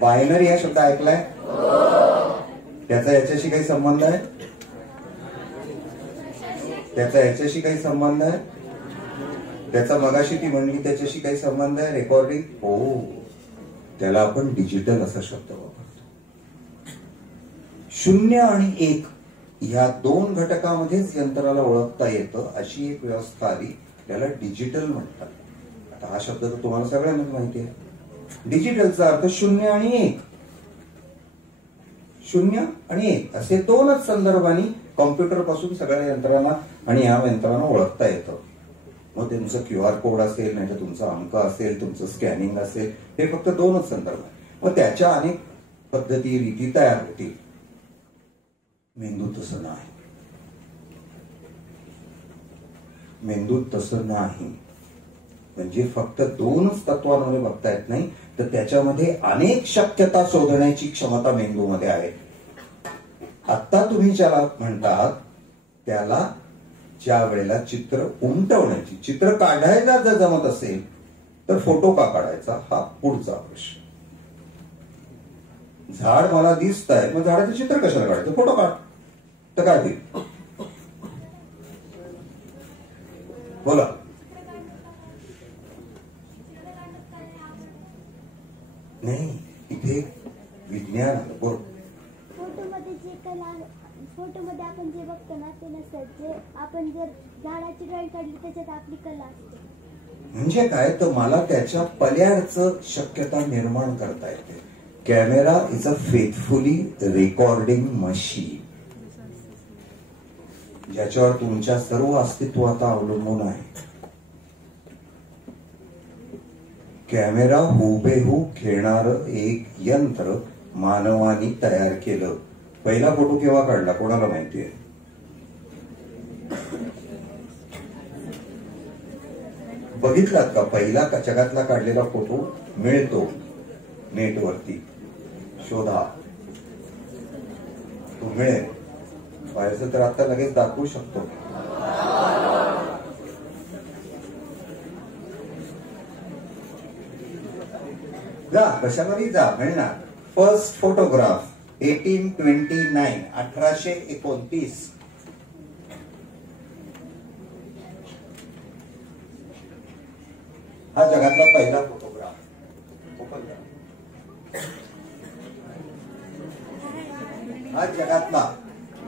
बायनरी हा शब्द ऐकलाय? त्याचा याच्याशी काही संबंध आहे? त्याचा याच्याशी काही संबंध आहे? त्याचा मगाशी ती म्हणली त्याच्याशी काही संबंध आहे? रेकॉर्डिंग? हो. त्याला आपण डिजिटल असा शब्द वापरतो. 0 आणि 1 ह्या 2 घटकामध्येच यंत्राला ओळखता येतं अशी एक व्यवस्था आली, त्याला डिजिटल म्हणतात. आता हा शब्द तर तुम्हाला सगळ्यांना माहिती आहे. डिजिटलचा अर्थ 0 आणि 1. 0 आणि 1 असे 2च संदर्भांनी कॉम्प्युटर पासून सगळ्या यंत्रांना आणि या यंत्रांना ओळखता येतं. मग ते तुमचं QR कोड असेल, नाही तर तुमचा अंक असेल, तुमचं स्कॅनिंग असेल, हे फक्त 2च संदर्भ आहे. मग त्याच्या अनेक पद्धती रीती तयार होतील. मेंदू तसं नाही. मेंदूत तसं नाही. म्हणजे फक्त दोनच तत्वांमध्ये बघता येत नाही, तर त्याच्यामध्ये अनेक शक्यता शोधण्याची क्षमता मेंदूमध्ये आहे. आता तुम्ही ज्याला म्हणतात त्याला ज्या वेळेला चित्र उमटवण्याची, चित्र काढायला जर जमत असेल तर फोटो का काढायचा हा पुढचा प्रश्न. झाड मला दिसत आहे, मग झाडाचं चित्र कशाला काढायचं, फोटो काढ. तर काय होईल बोला. नाही, इथे विज्ञान बोल. फोटोमध्ये जे कला, फोटोमध्ये आपण जे बघतो ना ते नसतं. जे आपण जर झाडाची ड्रॉइंग काढली त्याच्यात आपली कला असते. म्हणजे काय, तर मला त्याच्या पल्याडचं शक्यता निर्माण करता येते. Camera is a faithfully recording machine, ज्याच्यावर तुमच्या सर्व अस्तित्व आता अवलंबून आहे. कॅमेरा हुबेहूब घेणार एक यंत्र मानवाने तयार केलं. पहिला फोटो केव्हा काढला कोणाला माहितीये? बघितलात का? पहिला जगातला काढलेला फोटो मिळतो नेटवरती, शोधा, तो मिळेल. पाहिजे तर आता लगेच दाखवू शकतो. जा कशावरही जा, मिळणार. First photograph 1829, 1829. हा जगातला पहिला फोटोग्राफ. हा जगातला.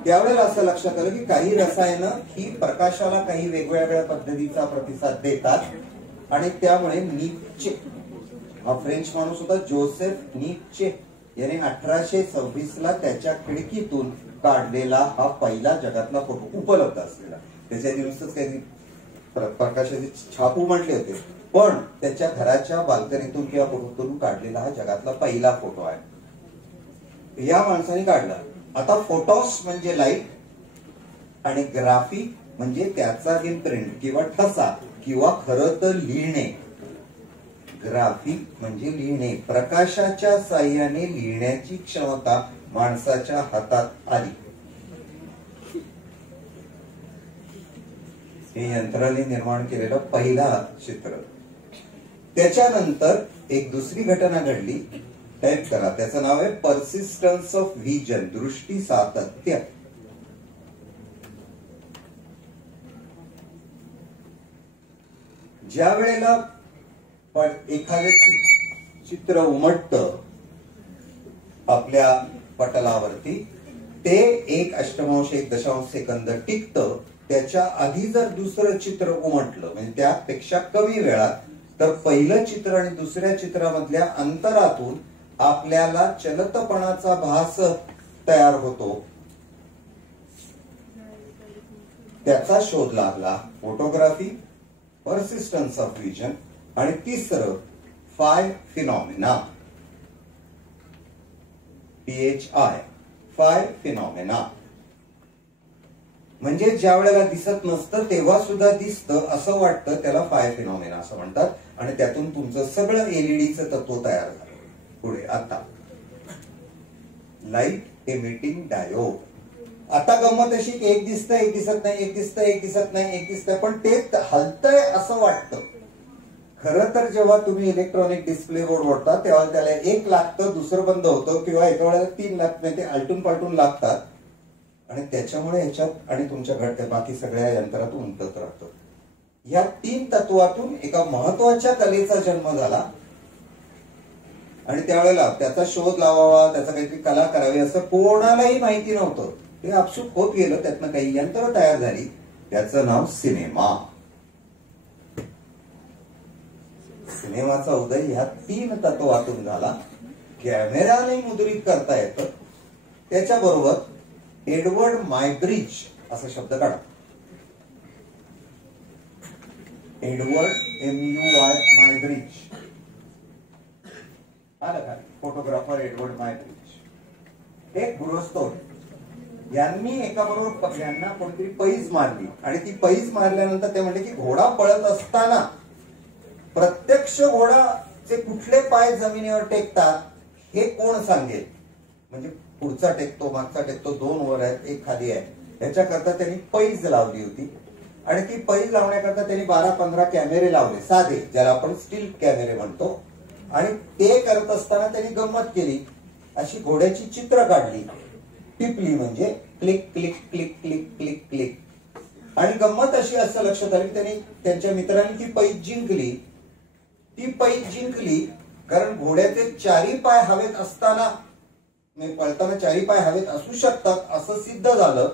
त्यावेळेला असं लक्षात आलं की काही रसायनं ही प्रकाशाला काही वेगवेगळ्या पद्धतीचा प्रतिसाद देतात आणि त्यामुळे नीचे, हा फ्रेंच माणूस होता जोसेफ नीचे, याने 1826 ला त्याच्या खिडकीतून काढलेला हा पहिला जगातला फोटो उपलब्ध असलेला. त्याच्या नुसतंच काही प्रकाशाचे छापू म्हटले होते, पण त्याच्या घराच्या बाल्कनीतून किंवा फोटोतून काढलेला हा जगातला पहिला फोटो आहे. या माणसाने काढला. आता फोटॉस म्हणजे लाईट आणि ग्राफी म्हणजे त्याचा इम्प्रिंट किंवा ठसा किंवा खरं तर लिहिणे. ग्राफिक म्हणजे लिहिणे. प्रकाशाच्या साह्याने लिहिण्याची क्षमता माणसाच्या हातात आली. हे यंत्राने निर्माण केलेलं पहिला चित्र. त्याच्यानंतर एक दुसरी घटना घडली. टाईप करा, त्याचं नाव आहे पर्सिस्टन्स ऑफ व्हिजन, दृष्टी सातत्य. ज्या वेळेला एखादं चित्र उमटतं आपल्या पटलावरती, ते 1.1 सेकंद टिकतं. त्याच्या आधी जर दुसरं चित्र उमटलं म्हणजे त्यापेक्षा कमी वेळात, तर पहिलं चित्र आणि दुसऱ्या चित्रामधल्या अंतरातून आपल्याला चलतपणाचा भास तयार होतो. त्याचा शोध लागला फोटोग्राफी, पर्सिस्टन्स ऑफ व्हिजन आणि तिसरं five phenomena, PHI, five phenomena. म्हणजे ज्या वेळेला दिसत नसतं तेव्हा सुद्धा दिसतं असं वाटतं, त्याला फाय फिनॉमिना असं म्हणतात. आणि त्यातून तुमचं सगळं एलईडीचं तत्व तयार झालं. पुढे आता लाईट एमिटिंग डायोड. आता गंमत अशी की एक दिसतंय, एक दिसत नाही, एक दिसतंय, एक दिसत नाही, एक दिसतंय, पण ते हलतंय असं वाटतं. खरं तर जेव्हा तुम्ही इलेक्ट्रॉनिक डिस्प्ले बोर्ड ओढता तेव्हा त्याला एक लागतं, दुसरं बंद होतं, किंवा एका वेळेला 3 लागतं. ते आलटून पालटून लागतात आणि त्याच्यामुळे ह्याच्यात आणि तुमच्या घडत्या बाकी सगळ्या यंत्रात उमटत राहतं. या 3 तत्वातून एका महत्वाच्या कलेचा जन्म झाला आणि त्यावेळेला त्याचा शोध लावावा, त्याचा काहीतरी कला करावी असं कोणालाही माहिती नव्हतं. ते आपसूक होत गेलं. त्यातनं काही यंत्र तयार झाली, त्याचं नाव सिनेमा. सिनेमाचा उदय ह्या 3 तत्वातून झाला. कॅमेराने मुद्रित करता येतं. त्याच्याबरोबर एडवर्ड मायब्रिज असा शब्द काढा. एडवर्ड MUY मायब्रिज आलं का? Photographer Edward Muybridge. एक गृहस्थ होते. यांनी एकाबरोबर यांना कोणतरी पैज मारली आणि ती पैज मारल्यानंतर ते म्हणले की घोडा पळत असताना प्रत्यक्ष घोडाचे कुठले पाय जमिनीवर टेकतात हे कोण सांगेल, म्हणजे पुढचा टेकतो मागचा टेकतो, 2 वर आहेत 1 खाली आहे, याच्याकरता त्यांनी पैज लावली होती. आणि ती पैज लावण्याकरता त्यांनी 12-15 कॅमेरे लावले साधे, ज्याला आपण स्टील कॅमेरे म्हणतो. आणि ते करत असताना त्यांनी गंमत केली, अशी घोड्याची चित्र काढली, टिपली म्हणजे click click click click click click. आणि गंमत अशी असं लक्षात आली की त्यांनी त्यांच्या मित्रांनी ती पैज जिंकली. ती पैज जिंकली कारण घोड्याचे 4 पाय हवेत असताना, पळताना 4 पाय हवेत असू शकतात असं सिद्ध झालं.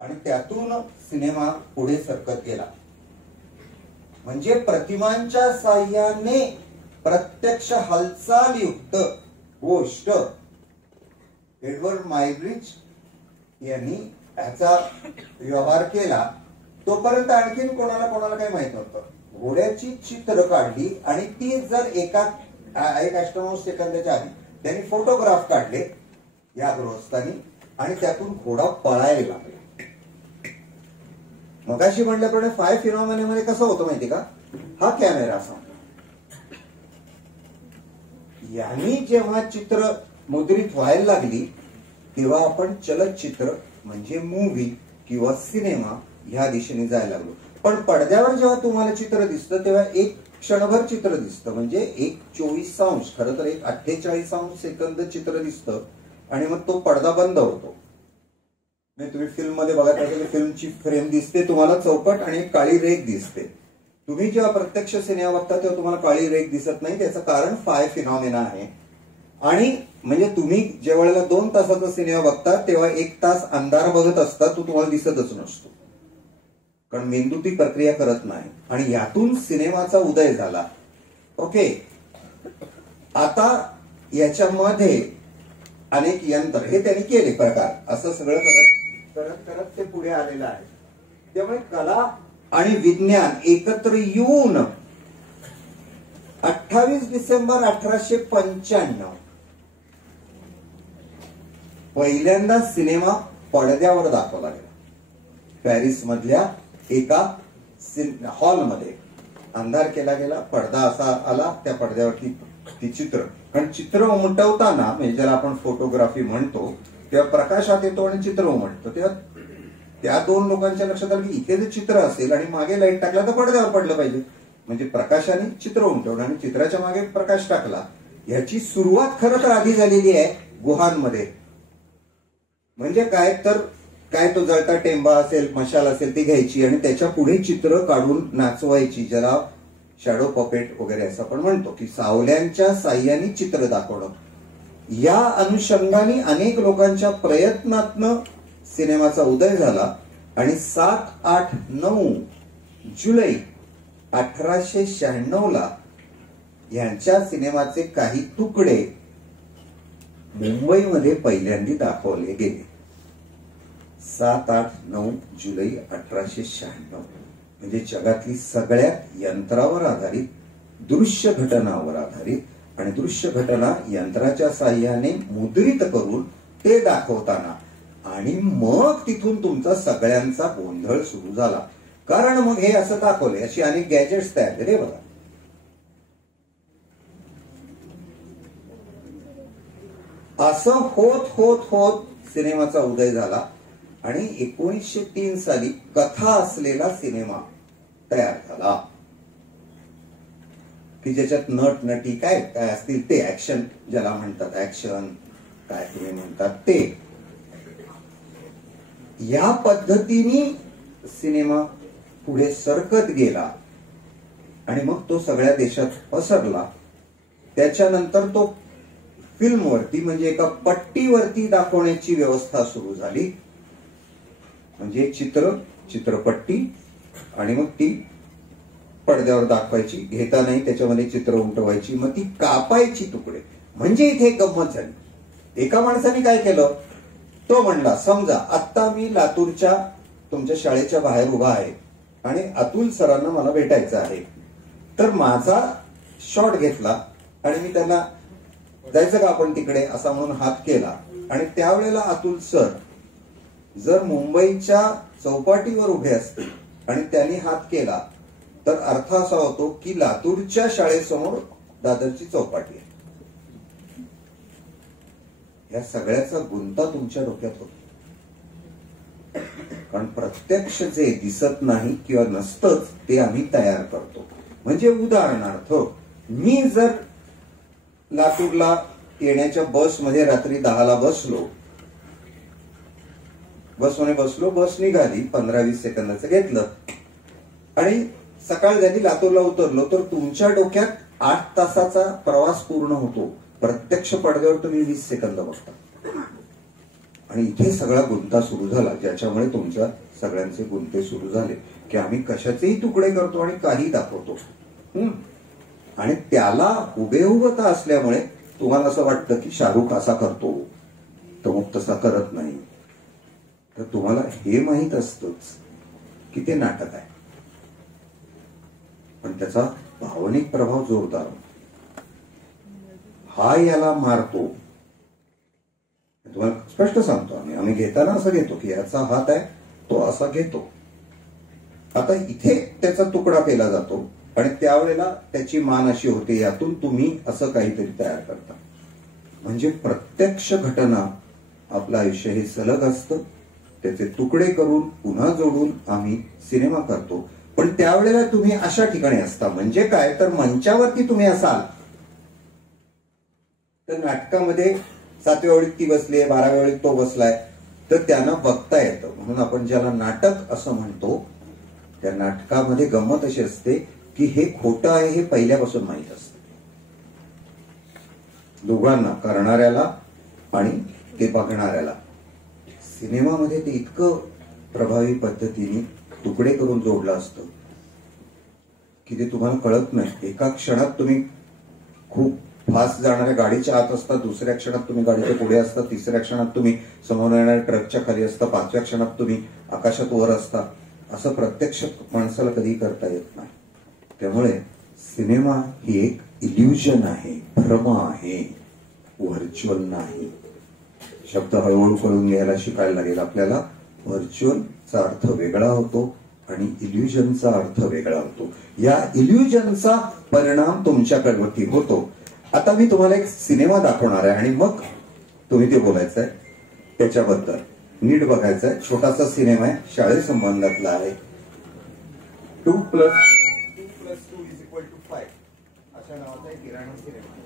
आणि त्यातून सिनेमा पुढे सरकत गेला. म्हणजे प्रतिमांच्या साह्याने प्रत्यक्ष हालचालयुक्त गोष्ट एडवर्ड मायब्रिज यांनी ह्याचा व्यवहार केला. तोपर्यंत आणखीन कोणाला काही माहित नव्हतं. घोड्याची चित्र काढली आणि ती जर एक अष्टमांश सेकंदाच्या आधी त्यांनी फोटोग्राफ काढले या गृहस्थांनी आणि त्यातून घोडा पळायला लागला. मगाशी म्हटल्याप्रमाणे 5 फिनॉमिनामध्ये कसं होतं माहिती का, हा कॅमेरा असा, यांनी जेव्हा चित्र मुद्रित व्हायला लागली तेव्हा आपण चलचित्र म्हणजे मूव्ही किंवा सिनेमा ह्या दिशेने जायला लागलो. पण पडद्यावर जेव्हा तुम्हाला चित्र दिसतं तेव्हा एक क्षणभर चित्र दिसतं, म्हणजे 1/24 खरं तर 1/48 सेकंद चित्र दिसतं आणि मग तो पडदा बंद होतो. तुम्ही फिल्म मध्ये बघत असाल, फिल्मची फ्रेम दिसते तुम्हाला चौकट आणि एक काळी रेख दिसते. तुम्ही जेव्हा प्रत्यक्ष सिनेमा बघता तेव्हा तुम्हाला काळी रेख दिसत नाही. त्याचं कारण 5 फिनॉमिना आहे. आणि म्हणजे तुम्ही ज्या वेळेला 2 तासाचा सिनेमा बघता तेव्हा 1 तास अंधार बघत असता, तो तुम्हाला दिसतच नसतो, कारण मेंदू ती प्रक्रिया करत नाही. आणि यातून सिनेमाचा उदय झाला. ओके, आता याच्यामध्ये अनेक यंत्र हे त्यांनी केले प्रकार, असं सगळं करत ते पुढे आलेलं आहे. त्यामुळे कला आणि विज्ञान एकत्र येऊन 28 डिसेंबर 1895 पहिल्यांदा सिनेमा पडद्यावर दाखवला गेला. पॅरिस मधल्या एका हॉलमध्ये अंधार केला गेला, पडदा असा आला, त्या पडद्यावरती ती चित्र. कारण चित्र उमटवताना म्हणजे ज्याला आपण फोटोग्राफी म्हणतो तेव्हा प्रकाशात येतो आणि चित्र उमटतो. तेव्हा त्या 2 लोकांच्या लक्षात आलं की इथे जे चित्र असेल आणि मागे लाईट टाकला तर पडद्यावर पडलं पाहिजे. म्हणजे प्रकाशाने चित्र उमटवलं आणि चित्राच्या मागे प्रकाश टाकला. ह्याची सुरुवात खरं तर आधी झालेली आहे गुहांमध्ये. म्हणजे काय तर काय तो जळता टेंबा असेल, मशाल असेल ती घ्यायची आणि त्याच्या पुढे चित्र काढून नाचवायची, ज्याला शॅडो पपेट वगैरे असं आपण म्हणतो, की सावल्यांच्या साह्याने चित्र दाखवणं. या अनुषंगाने अनेक लोकांच्या प्रयत्नातनं सिनेमाचा उदय झाला. आणि 7, 8, 9 जुलै 1896 यांच्या सिनेमाचे काही तुकडे मुंबईमध्ये पहिल्यांदा दाखवले गेले. 7, 8, 9 जुलै 1896 म्हणजे जगातली सगळ्यात यंत्रावर आधारित, दृश्य घटनावर आधारित आणि दृश्य घटना यंत्राच्या साह्याने मुद्रित करून ते दाखवताना. आणि मग तिथून तुमचा सगळ्यांचा गोंधळ सुरू झाला. कारण मग हे असं दाखवले, अशी अनेक गॅजेट्स तयार झाले. बघा, असं होत होत होत सिनेमाचा उदय झाला. आणि 1903 साली कथा असलेला सिनेमा तयार झाला, की ज्याच्यात नट नटी काय काय असतील ते, ऍक्शन ज्याला म्हणतात, ऍक्शन काय तुम्ही म्हणतात ते. या पद्धतीने सिनेमा पुढे सरकत गेला आणि मग तो सगळ्या देशात पसरला. त्याच्यानंतर तो फिल्मवरती म्हणजे एका पट्टीवरती दाखवण्याची व्यवस्था सुरू झाली. म्हणजे चित्रपट्टी आणि मग ती पडद्यावर दाखवायची, घेता नाही त्याच्यामध्ये चित्र उमटवायची, मग ती कापायची तुकडे. म्हणजे इथे एक गंमत झाली. एका माणसाने काय केलं, तो म्हणला, समजा आता मी लातूरच्या तुमच्या शाळेच्या बाहेर उभा आहे आणि अतुल सरांना मला भेटायचं आहे. तर माझा शॉट घेतला आणि मी त्यांना, जायचं का आपण तिकडे असा म्हणून हात केला आणि त्यावेळेला अतुल सर जर मुंबईच्या चौपाटीवर उभे असते आणि त्यांनी हात केला तर अर्थ असा होतो की लातूरच्या शाळेसमोर दादरची चौपाटी आहे. या सगळ्याचा गुंता तुमच्या डोक्यात होतो. कारण प्रत्यक्ष जे दिसत नाही किंवा नसतंच ते आम्ही तयार करतो. म्हणजे उदाहरणार्थ मी जर लातूरला येण्याच्या बसमध्ये रात्री 10ला बसलो, बसमध्ये बसलो, बस निघाली, 15-20 सेकंदाचं घेतलं आणि सकाळ झाली, लातूरला उतरलो, तर तुमच्या डोक्यात 8 तासाचा प्रवास पूर्ण होतो. प्रत्यक्ष पडद्यावर तुम्ही 20 सेकंद बघता. आणि इथे सगळा गुंता सुरू झाला, ज्याच्यामुळे तुमच्या सगळ्यांचे गुंते सुरू झाले की आम्ही कशाचेही तुकडे करतो आणि काही दाखवतो. आणि त्याला हुबेहुबता असल्यामुळे तुम्हाला असं वाटतं की शाहरुख असा करतो तर मग तसा करत नाही. तर तुम्हाला हे माहीत असतंच की ते नाटक आहे, पण त्याचा भावनिक प्रभाव जोरदार. हा याला मारतो. तुम्हाला स्पष्ट सांगतो, आम्ही घेताना असं घेतो की याचा हात आहे, तो असा घेतो. आता इथे त्याचा तुकडा केला जातो आणि त्यावेळेला त्याची मान अशी होते, यातून तुम्ही असं काहीतरी तयार करता. म्हणजे प्रत्यक्ष घटना आपलं आयुष्य हे सलग असतं. त्याचे तुकडे करून पुन्हा जोडून आम्ही सिनेमा करतो. पण त्यावेळेला तुम्ही अशा ठिकाणी असता. म्हणजे काय, तर मंचावरती तुम्ही असाल तर नाटकामध्ये 7व्या ओळीत ती बसली, 12व्या ओळीत तो बसलाय, तर त्यांना बघता येतं. म्हणून आपण ज्याला नाटक असं म्हणतो, त्या नाटकामध्ये गंमत अशी असते की हे खोटं आहे हे पहिल्यापासून माहीत असतं दोघांना, करणाऱ्याला आणि ते बघणाऱ्याला. सिनेमामध्ये ते इतकं प्रभावी पद्धतीने तुकडे करून जोडलं असतं की ते तुम्हाला कळत नाही. एका क्षणात तुम्ही खूप फास्ट जाणाऱ्या गाडीच्या आत असता, दुसऱ्या क्षणात तुम्ही गाडीच्या पुढे असता, तिसऱ्या क्षणात तुम्ही समोर येणाऱ्या ट्रकच्या खाली असता, 5व्या क्षणात तुम्ही आकाशात वर असता. असं प्रत्यक्ष माणसाला कधीही करता येत नाही. त्यामुळे सिनेमा ही एक इल्युजन आहे, भ्रम आहे, व्हर्च्युअल नाही. शब्द हळूहळू कळून घ्यायला शिकायला लागेल आपल्याला. व्हर्च्युअलचा अर्थ वेगळा होतो आणि इल्युजनचा अर्थ वेगळा होतो. या इल्युजनचा परिणाम तुमच्याकडे होतो. आता मी तुम्हाला एक सिनेमा दाखवणार आहे आणि मग तुम्ही ते बोलायचंय त्याच्याबद्दल. नीट बघायचंय. छोटासा सिनेमा आहे, शाळेसंबंधातला आहे. 2+2 = 5 अशा नावाचा एक इराणी सिनेमा.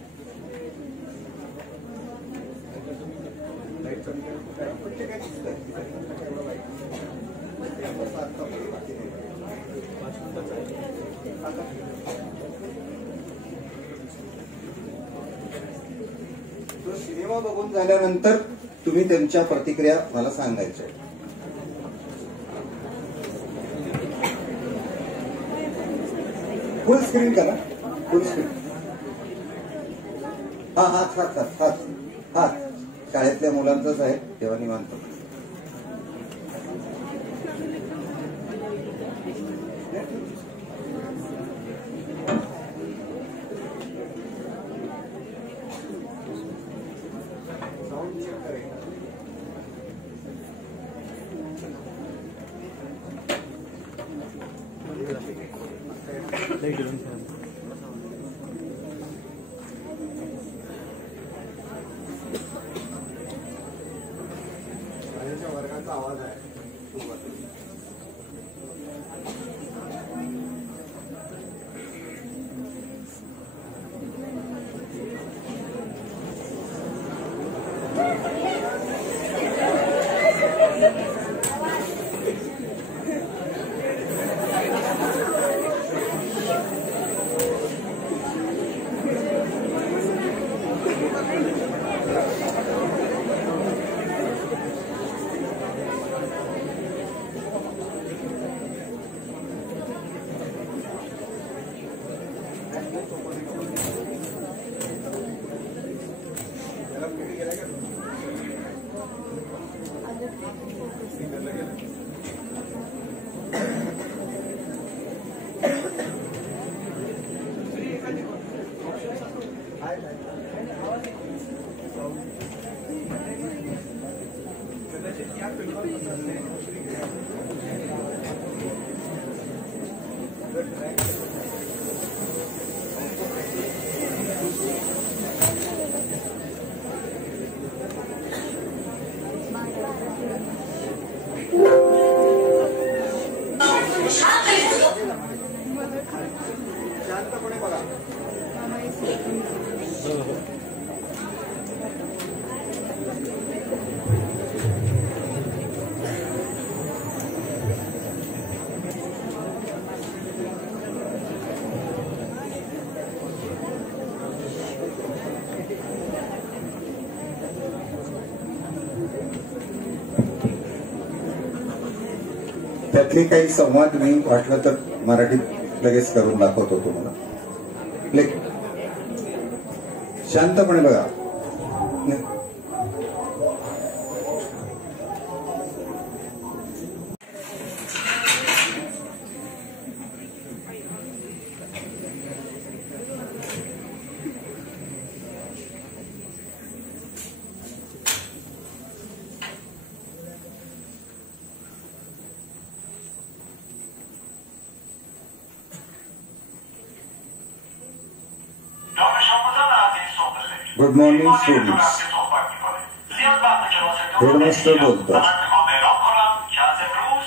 तो सिनेमा बघून झाल्यानंतर तुम्ही त्यांच्या प्रतिक्रिया मला सांगायच्या. फुल स्क्रीन करा, फुल स्क्रीन. हात हात हात हात हात शाळेतल्या मुलांचाच आहे, तेव्हा निवांत. वर्गाचा आवाज आहे. शांतपणे बघा. त्यातले काही संवाद मी वाटलं तर मराठीत लगेच करून दाखवतो तुम्हाला. शांतपणे बघा. Good morning students. हेडमास्टर बोलतो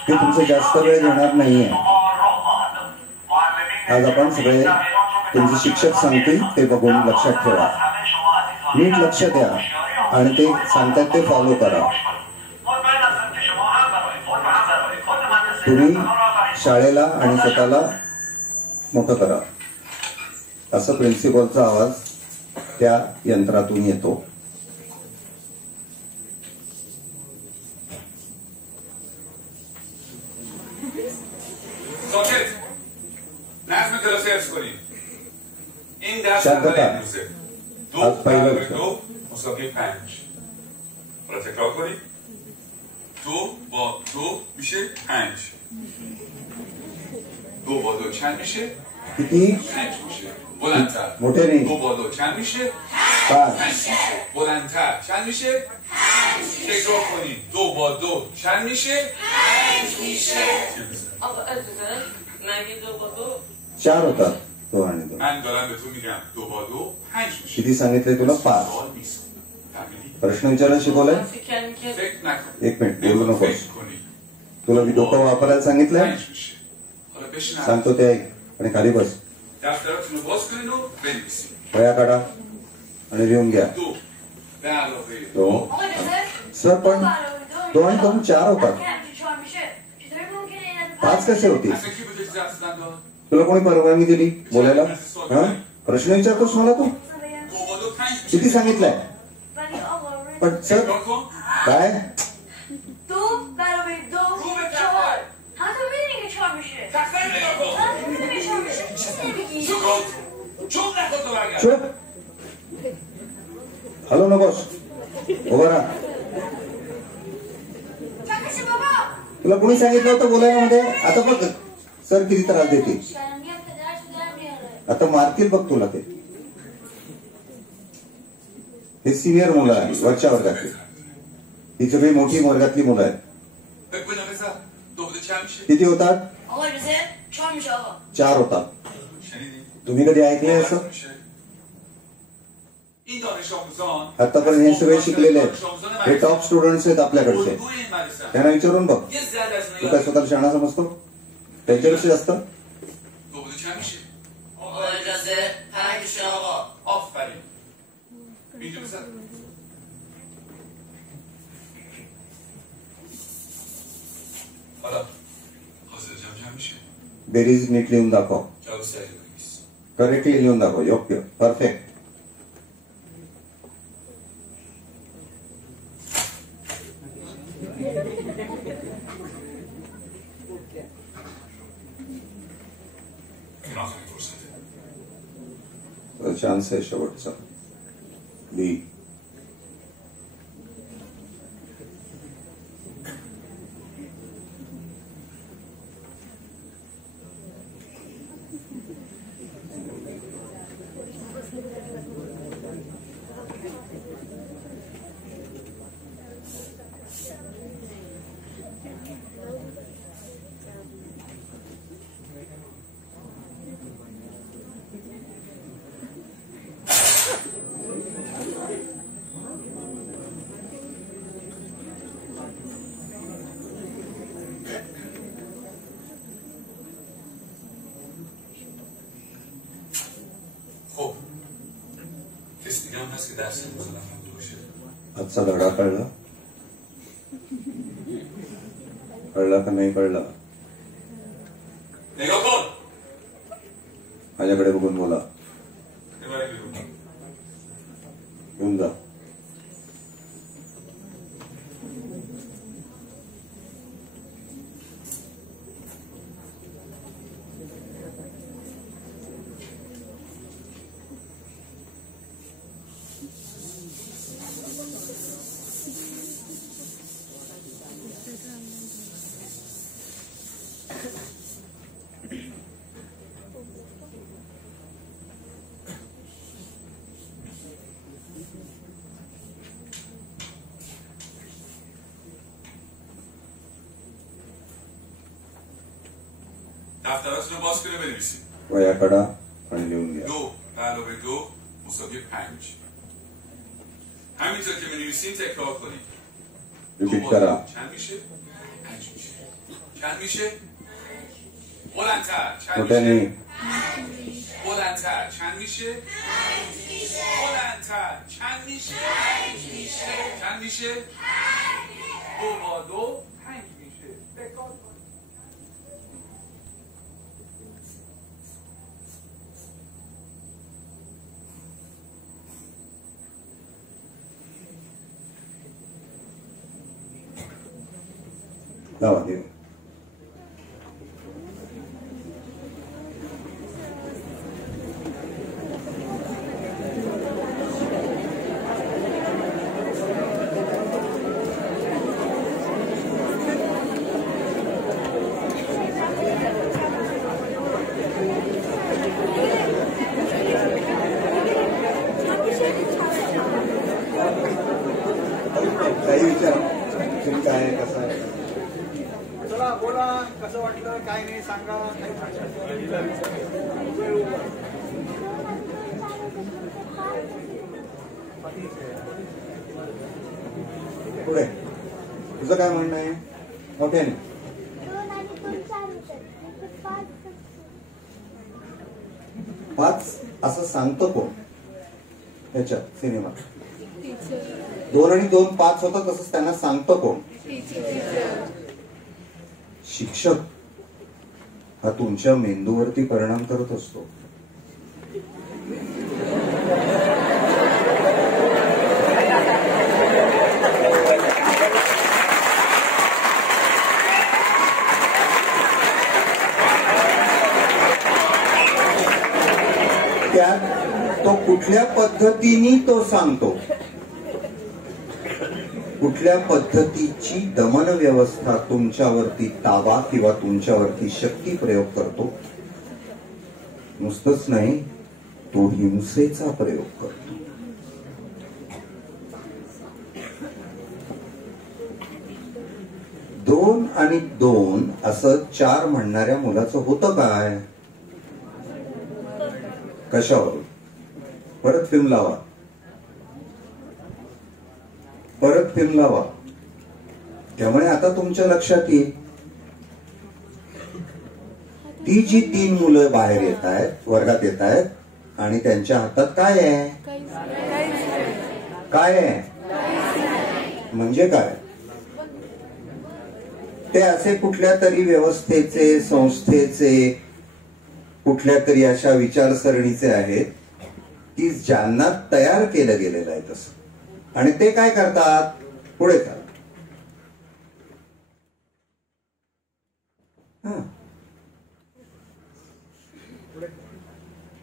की तुमचा जास्त वेळ घेणार नाहीये. आज आपण सगळे तुमचे शिक्षक सांगतील ते बघून लक्षात ठेवा. नीट लक्ष द्या आणि ते सांगतात ते फॉलो करा. तुम्ही शाळेला आणि स्वतःला मोठं करा असं प्रिन्सिपलचा आवाज त्या यंत्रातून येतो. शांतता. आज पहिलं किती मोठे नाही. بلندتر چند میشه؟ تکرار کنید. 2 با 2 چند میشه؟ 5 میشه. آقا اجازه نگی 2 با 2 4 होतात. 2 आणि 2. من دارم بهتون میگم 2 با 2 5 میشه. किती सांगितले तुला? 5. प्रश्न विचारायला शिकवलाय. فکر نکن. एक मिनिट बोलू नकोस. فکر کنید. तुला मी डोकं वापरायला सांगितलंय. 5 میشه. حالا بشین. सांगतो ते ऐक आणि खाली बस. دفتراتون رو باز کنید و بنویسید. वया काढा आणि लिहून घ्या. 2 به علاوه 2. آقا اجازه सर पण 2 आणि 2 4 होतात. 5 कसे होतील? اصلا کی بوده چیز اصلا داد؟ तुला कोणी परवानगी दिली बोलायला? हा? प्रश्न विचारतोस मला तू? 2 با 2 5 میشه. किती सांगितलंय? पण सर تکرار کن. काय 2 برابر 2 رو به 4 هم تو میدونی که 4 میشه تقصیر نگاه کن. هم میدونی که 4 میشه چیزی نمیگی سکوت. چوب نخود تو برگرد. चुप. हॅलो नकोस. उभा राहा. چکش بابا तुला कोणी सांगितलं होतं बोलायला मध्ये? आता बघ सर किती त्रास देते. شرمی هم پدرش رو در میاره आता मारतील बघ तुला ते. हे सिनियर मुलं आहेत वरच्या वर्गातली. ही सगळी मोठी वर्गातली मुलं आहेत. بگو بنویسم. 2 بوده چند میشه؟ किती होतात? آقا اجازه 4 میشه آقا 4 होतात. شنیدی؟ तुम्ही कधी ऐकलंय असं? این دانش آموزان आतापर्यंत हे सगळे शिकलेले आहेत. हे टॉप स्टुडंट्स आहेत आपल्याकडचे. الگوی این مدرسه त्यांना विचारून बघ. یه ذره از तू काय स्वतःला शहाणा समजतो? त्यांच्यापेक्षा जास्त. 2 بوده چند میشه؟ آقا اجازه 5 میشه آقا آفرین. اینجا بزن. حالا حاضر جمع میشه. बेरीज नीट लिहून दाखव. جواب صحیح بنویس. करेक्टली लिहून दाखव. योग्य. परफेक्ट. این آخرین فرصته. चान्स आहे शेवटचा. बी. Grazie, sono fiducia. आजचा धडा कळला? कळला का नाही कळला? Nego con! माझ्याकडे बघून बोला. येऊन जा. Daftarasını baskına verilsin. वया काढा आणि लिहून घ्या. Do, talo ve do, musabir pamięć. Pamięć o tym verilsin tekrar کنید. Repeat करा. چند میشه؟ 5 میشه. چند میشه؟ بلندتر. چند मोठ्याने. میشه؟ بلندتر. چند میشه؟ بلندتر. چند میشه؟ چند میشه؟ 2 با 2 5 میشه. تکرار کنید. लावा देऊ. काही विचार तुम्ही काय आहे, कसं आहे? चला बोला, कसं वाटलं, काय नाही सांगा. पुढे तुझं काय म्हणणं आहे? मोठ्याने. 2 आणि 2 4 होतात. 5 असं सांगतो कोण ह्याच्यात सिनेमात? 2 आणि 2 5 होतं तसंच त्यांना सांगतो कोण? शिक्षक. हा तुमच्या मेंदूवरती परिणाम करत असतो. त्यात तो कुठल्या पद्धतीने तो सांगतो, कुठल्या पद्धतीची दमन व्यवस्था तुमच्यावरती ताबा किंवा तुमच्यावरती शक्ती प्रयोग करतो. नुसतंच नाही, तो हिंसेचा प्रयोग करतो. दोन आणि 2 असं 4 म्हणणाऱ्या मुलाचं होतं काय? कशावर? परत फिल्म लावा, परत फिल्म लावा. त्यामुळे आता तुमच्या लक्षात येईल ती जी 3 मुलं बाहेर येत आहेत, वर्गात येत आहेत, आणि त्यांच्या हातात काय आहे? काय आहे? म्हणजे काय? ते असे कुठल्या तरी व्यवस्थेचे, संस्थेचे, कुठल्या तरी अशा विचारसरणीचे आहेत की ज्यांना तयार केलं गेलेलं आहे तसं. आणि ते काय करतात? पुढे चाल.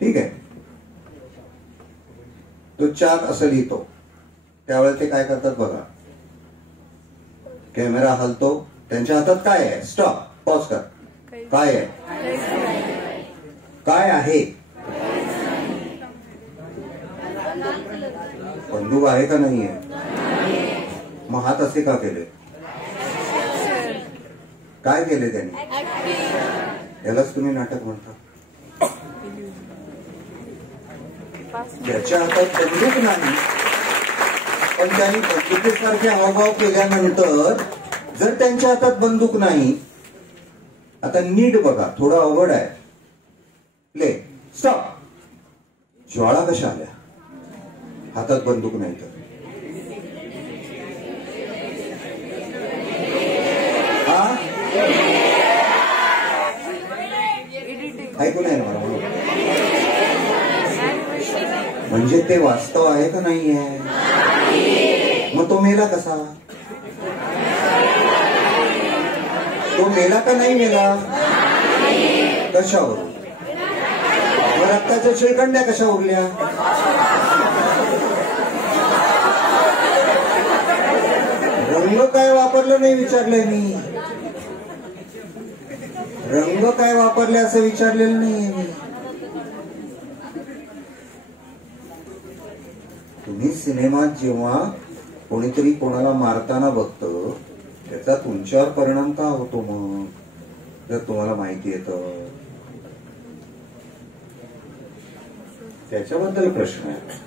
ठीक आहे. तो 4 असं लिहितो, त्यावेळेला ते काय करतात बघा. कॅमेरा हलतो, त्यांच्या हातात काय आहे? स्टॉप, पॉज कर. काय आहे? काय आहे? बंदूक आहे का नाहीये? मग हात असे का केले? काय केले त्यांनी? यालाच तुम्ही नाटक म्हणता. त्याच्या हातात बंदूक नाही, पण त्यांनी बंदुकीसारखे हावभाव केल्यानंतर जर त्यांच्या हातात बंदूक नाही, आता नीट बघा, थोडं अवघड आहे. Play, stop. ज्वाळा कशा आल्या? हातात बंदूक नाही तर. हा ऐकू नाही मला म्हणून. म्हणजे ते वास्तव आहे का नाही आहे? मग तो मेला कसा? तो मेला का नाही मेला? कशावर? मग रक्ताच्या शिळकंड्या कशा उरल्या? रंग काय वापरलं नाही विचारलंय मी. रंग काय वापरले असं विचारलेलं नाहीये मी. तुम्ही सिनेमात जेव्हा कोणीतरी कोणाला मारताना बघतं त्याचा तुमच्यावर परिणाम का होतो मग, जर तुम्हाला माहिती येतं? त्याच्याबद्दल प्रश्न आहे.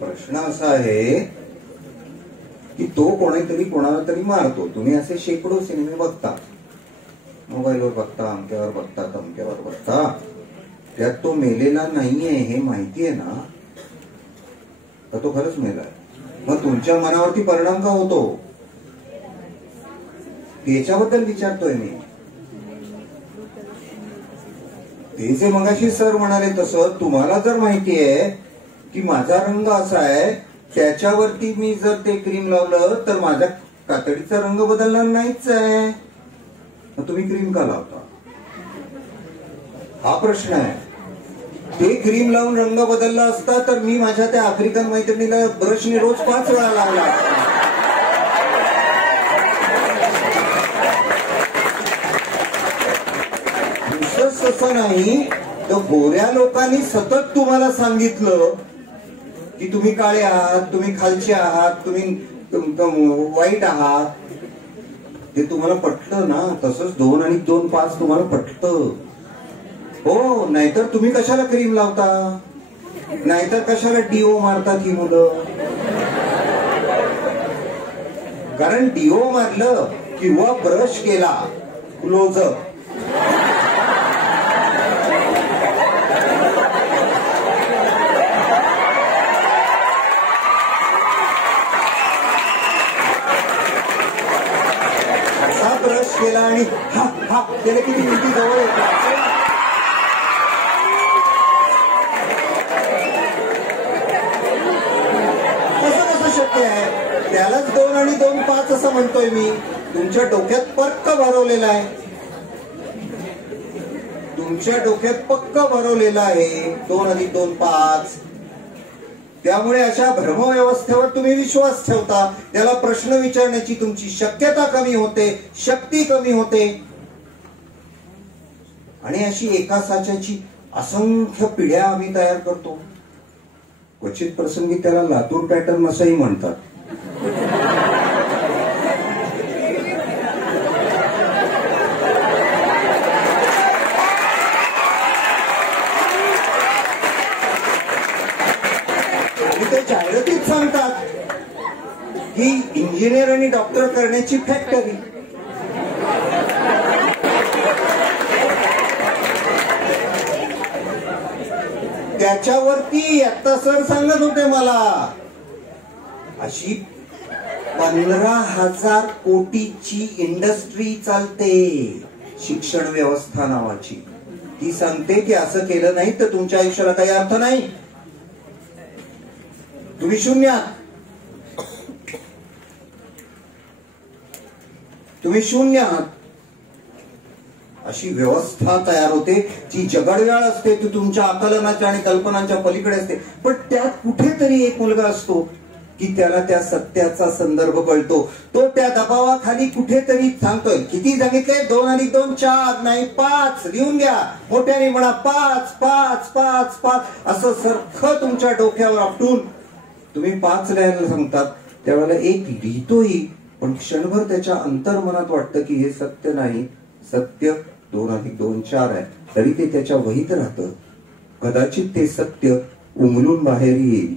प्रश्न असा आहे की तो कोणीतरी कोणाला तरी मारतो. तुम्ही असे शेकडो सिनेमे बघता, मोबाईलवर बघता, अमक्यावर बघता, तमक्यावर बघता, त्यात तो मेलेला नाहीये हे माहितीये ना, तर तो खरंच मेलाय. मग तुमच्या मनावरती परिणाम का होतो त्याच्याबद्दल विचारतोय मी. ते जे मगाशी सर म्हणाले तसं तुम्हाला जर माहिती आहे की माझा रंग असा आहे, त्याच्यावरती मी जर ते क्रीम लावलं तर माझ्या कातडीचा रंग बदलणार नाहीच आहे, मग तुम्ही क्रीम का लावता? हा प्रश्न आहे. ते क्रीम लावून रंग बदलला असता तर मी माझ्या त्या आफ्रिकन मैत्रिणीला ब्रशने रोज 5 वेळा लावला असता. असं नाही तर गोऱ्या लोकांनी सतत तुम्हाला सांगितलं की तुम्ही काळे आहात, तुम्ही खालचे आहात, तुम्ही वाईट आहात. ते तुम्हाला पटलं ना. तसंच 2 आणि 2 5 तुम्हाला पटतं. हो, नाहीतर तुम्ही कशाला क्रीम लावता, नाहीतर कशाला डीओ मारतात ही मुलं. कारण डीओ मारलं किंवा ब्रश केला, क्लोजअप, ब्रश केला आणि हा हा केलं किती मिठी जवळ येतात. कसं शक्य आहे? त्यालाच 2 आणि 2 5 असं म्हणतोय मी. तुमच्या डोक्यात पक्क भरवलेला आहे, तुमच्या डोक्यात पक्क भरवलेला आहे 2 अधिक 2 5. त्यामुळे अशा भ्रमव्यवस्थेवर तुम्ही विश्वास ठेवता. त्याला प्रश्न विचारण्याची तुमची शक्यता कमी होते, शक्ती कमी होते. आणि अशी एका साच्याची असंख्य पिढ्या आम्ही तयार करतो. क्वचित प्रसंगी त्याला लातूर पॅटर्न असंही म्हणतात. जाहिरातीत सांगतात की इंजिनियर आणि डॉक्टर करण्याची फॅक्टरी. त्याच्यावरती आता सर सांगत होते मला, अशी 15,000 कोटीची इंडस्ट्री चालते शिक्षण व्यवस्था नावाची. ती सांगते की असं केलं नाही तर तुमच्या आयुष्याला काही अर्थ नाही, तुम्ही शून्य आहात, तुम्ही शून्य आहात. अशी व्यवस्था तयार होते जी जगडव्याळ असते, ती तुमच्या आकलनाच्या आणि कल्पनांच्या पलीकडे असते. पण त्यात कुठेतरी एक मुलगा असतो की त्याला त्या सत्याचा संदर्भ कळतो. तो त्या दबावाखाली कुठेतरी सांगतोय, किती सांगितलंय 2 अधिक 2 4 नाही 5. लिहून घ्या, मोठ्याने म्हणा 5 5 5 5. असं सारखं तुमच्या डोक्यावर आपटून तुम्ही 5 लिहायला सांगतात. त्यावेळेला 1 लिहितोही, पण क्षणभर त्याच्या अंतर्मनात वाटतं की हे सत्य नाही, सत्य 2 अधिक 2 4 आहे. तरी ते त्याच्या वहीत राहतं. कदाचित ते सत्य उमलून बाहेर येईल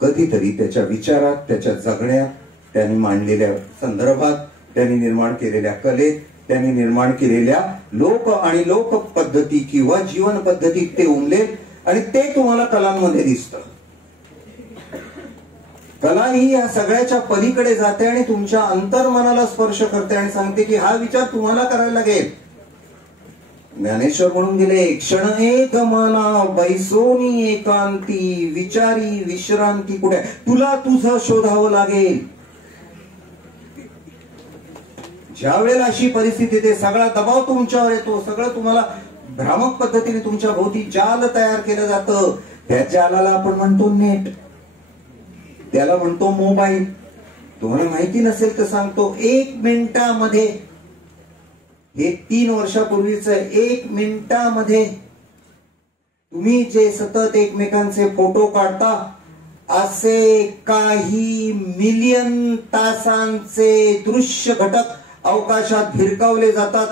कधीतरी त्याच्या विचारात, त्याच्या जगण्यात, त्यांनी मांडलेल्या संदर्भात, त्यांनी निर्माण केलेल्या कलेत, त्यांनी निर्माण केलेल्या लोक आणि लोक पद्धती किंवा जीवन पद्धतीत ते उमलेल आणि ते तुम्हाला कलांमध्ये दिसतं. कला ही या सगळ्याच्या पलीकडे जाते आणि तुमच्या अंतर्मनाला स्पर्श करते आणि सांगते की हा विचार तुम्हाला करायला लागेल. ज्ञानेश्वर म्हणून गेले, क्षण एक मना बैसोनी एकांती विचारी विश्रांती कुठे, तुला तुझं शोधावं लागेल. ज्या वेळेला अशी परिस्थिती येते, सगळा दबाव तुमच्यावर येतो, सगळं तुम्हाला भ्रामक पद्धतीने तुमच्या भोवती जाल तयार केलं जातं. त्या जालाला आपण म्हणतो नेट, त्याला म्हणतो मोबाईल. तुम्हाला माहिती नसेल तर सांगतो, 1 मिनिटामध्ये, हे 3 वर्षापूर्वीच 1 मिनिटामध्ये तुम्ही जे सतत एकमेकांचे फोटो काढता, असे काही मिलियन तासांचे दृश्य घटक अवकाशात भिरकावले जातात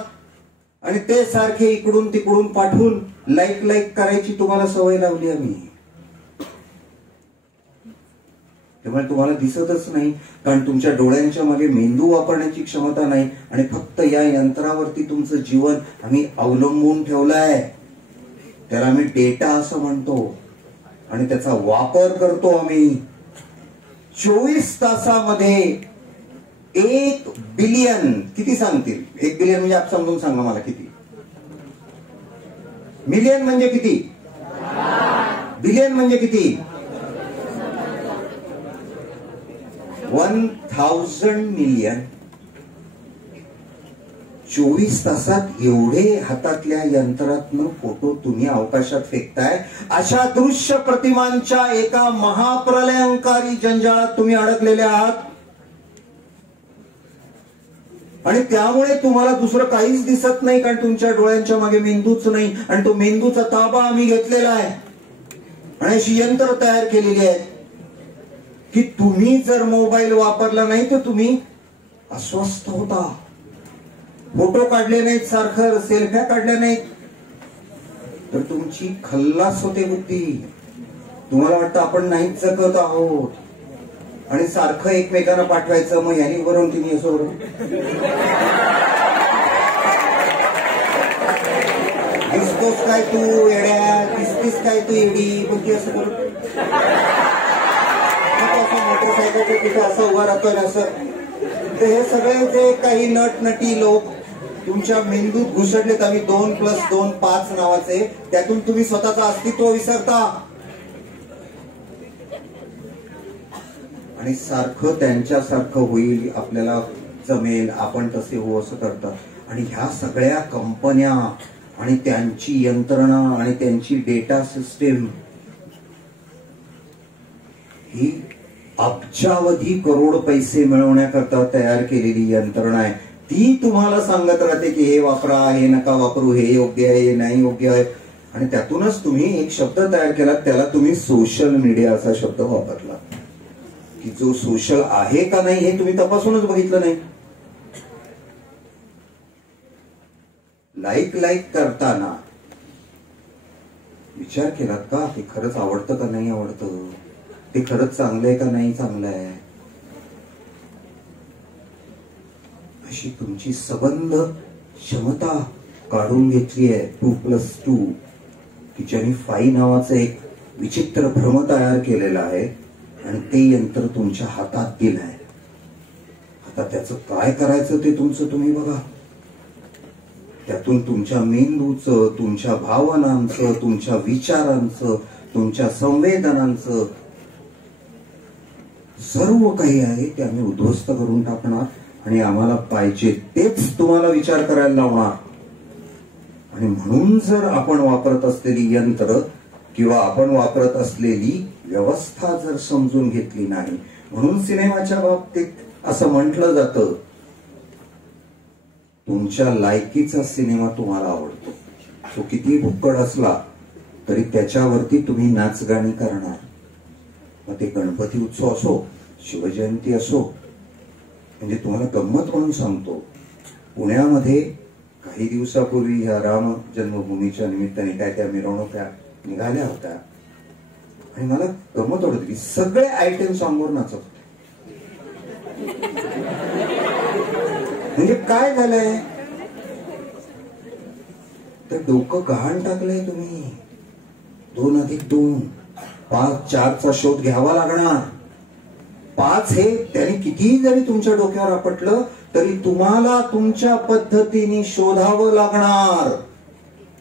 आणि ते सारखे इकडून तिकडून पाठवून लाईक करायची तुम्हाला सवय लावली आम्ही. त्यामुळे तुम्हाला दिसतच नाही, कारण तुमच्या डोळ्यांच्या मागे मेंदू वापरण्याची क्षमता नाही आणि फक्त या यंत्रावरती तुमचं जीवन आम्ही अवलंबून ठेवलंय. त्याला आम्ही डेटा असं म्हणतो आणि त्याचा वापर करतो आम्ही. 24 तासामध्ये 1 बिलियन, किती सांगतील? 1 बिलियन म्हणजे आप समजून सांगा मला किती. मिलियन म्हणजे किती? बिलियन म्हणजे किती? 1000 मिलियन. 24 तासात एवढे हातातल्या यंत्रातनं फोटो तुम्ही अवकाशात फेकताय. अशा दृश्य प्रतिमांच्या एका महाप्रलयंकारी जंजाळात तुम्ही अडकलेले आहात आणि त्यामुळे तुम्हाला दुसरं काहीच दिसत नाही, कारण तुमच्या डोळ्यांच्या मागे मेंदूच नाही आणि तो मेंदूचा ताबा आम्ही घेतलेला आहे आणि अशी यंत्र तयार केलेली आहेत की तुम्ही जर मोबाईल वापरला नाही तर तुम्ही अस्वस्थ होता. फोटो काढले नाहीत, सारखं सेल्फ्या काढल्या नाहीत तर तुमची खल्लास होते बुद्धी. तुम्हाला वाटतं आपण नाहीच जगत आहोत आणि सारखं एकमेकांना पाठवायचं, मग यांनी वरून तिने असं वरून दिसतोस काय तू येड्या, दिसतीस काय तू येडी, बुद्धी असं करून मोटरसायकलच्या तिथे असं उभा राहतोय असं. तर हे सगळे जे काही नटनटी लोक तुमच्या मेंदूत घुसडलेत, आम्ही 2+2 5 नावाचे, त्यातून तुम्ही स्वतःचं अस्तित्व विसरता आणि सारखं त्यांच्यासारखं होईल, आपल्याला जमेल, आपण तसे हो असं करतात. आणि ह्या सगळ्या कंपन्या आणि त्यांची यंत्रणा आणि त्यांची डेटा सिस्टीम ही अब्जावधी करोड पैसे मिळवण्याकरता तयार केलेली यंत्रणा आहे. ती तुम्हाला सांगत राहते की हे वापरा, हे नका वापरू, हे योग्य आहे, हे नाही योग्य आहे. आणि त्यातूनच तुम्ही एक शब्द तयार केला, त्याला तुम्ही सोशल मीडिया असा शब्द वापरला की जो सोशल आहे का नाही हे तुम्ही तपासूनच बघितलं नाही. लाईक करताना विचार केलात का ते खरंच आवडतं का नाही आवडतं, ते खरंच चांगलं आहे का नाही चांगलं आहे. अशी तुमची सबंध क्षमता काढून घेतली आहे 2+2 की ज्यांनी 5 नावाचं एक विचित्र भ्रम तयार केलेला आहे आणि ते यंत्र तुमच्या हातात दिलं आहे. आता त्याचं काय करायचं ते तुमचं तुम्ही बघा. त्यातून तुमच्या मेंदूचं, तुमच्या भावनांचं, तुमच्या विचारांचं, तुमच्या संवेदनांचं सर्व काही आहे ते आम्ही उद्ध्वस्त करून टाकणार आणि आम्हाला पाहिजे तेच तुम्हाला विचार करायला लावणार. आणि म्हणून जर आपण वापरत असलेली यंत्र किंवा आपण वापरत असलेली व्यवस्था जर समजून घेतली नाही, म्हणून सिनेमाच्या बाबतीत असं म्हटलं जातं तुमच्या लायकीचा सिनेमा तुम्हाला आवडतो, तो किती भुक्कड असला तरी त्याच्यावरती तुम्ही नाचगाणी करणार. मग ते गणपती उत्सव असो, शिवजयंती असो. म्हणजे तुम्हाला गंमत म्हणून सांगतो, पुण्यामध्ये काही दिवसापूर्वी ह्या राम जन्मभूमीच्या निमित्ताने काय त्या मिरवणुका निघाल्या होत्या आणि मला गंमत वाटत की सगळे आयटम सॉंगवर नाचत. म्हणजे काय झालंय तर डोकं गहाण टाकलंय तुम्ही. 2+2 5 4चा शोध घ्यावा लागणार. 5 हे त्यांनी कितीही जरी तुमच्या डोक्यावर आपटलं तरी तुम्हाला तुमच्या पद्धतीने शोधावं लागणार.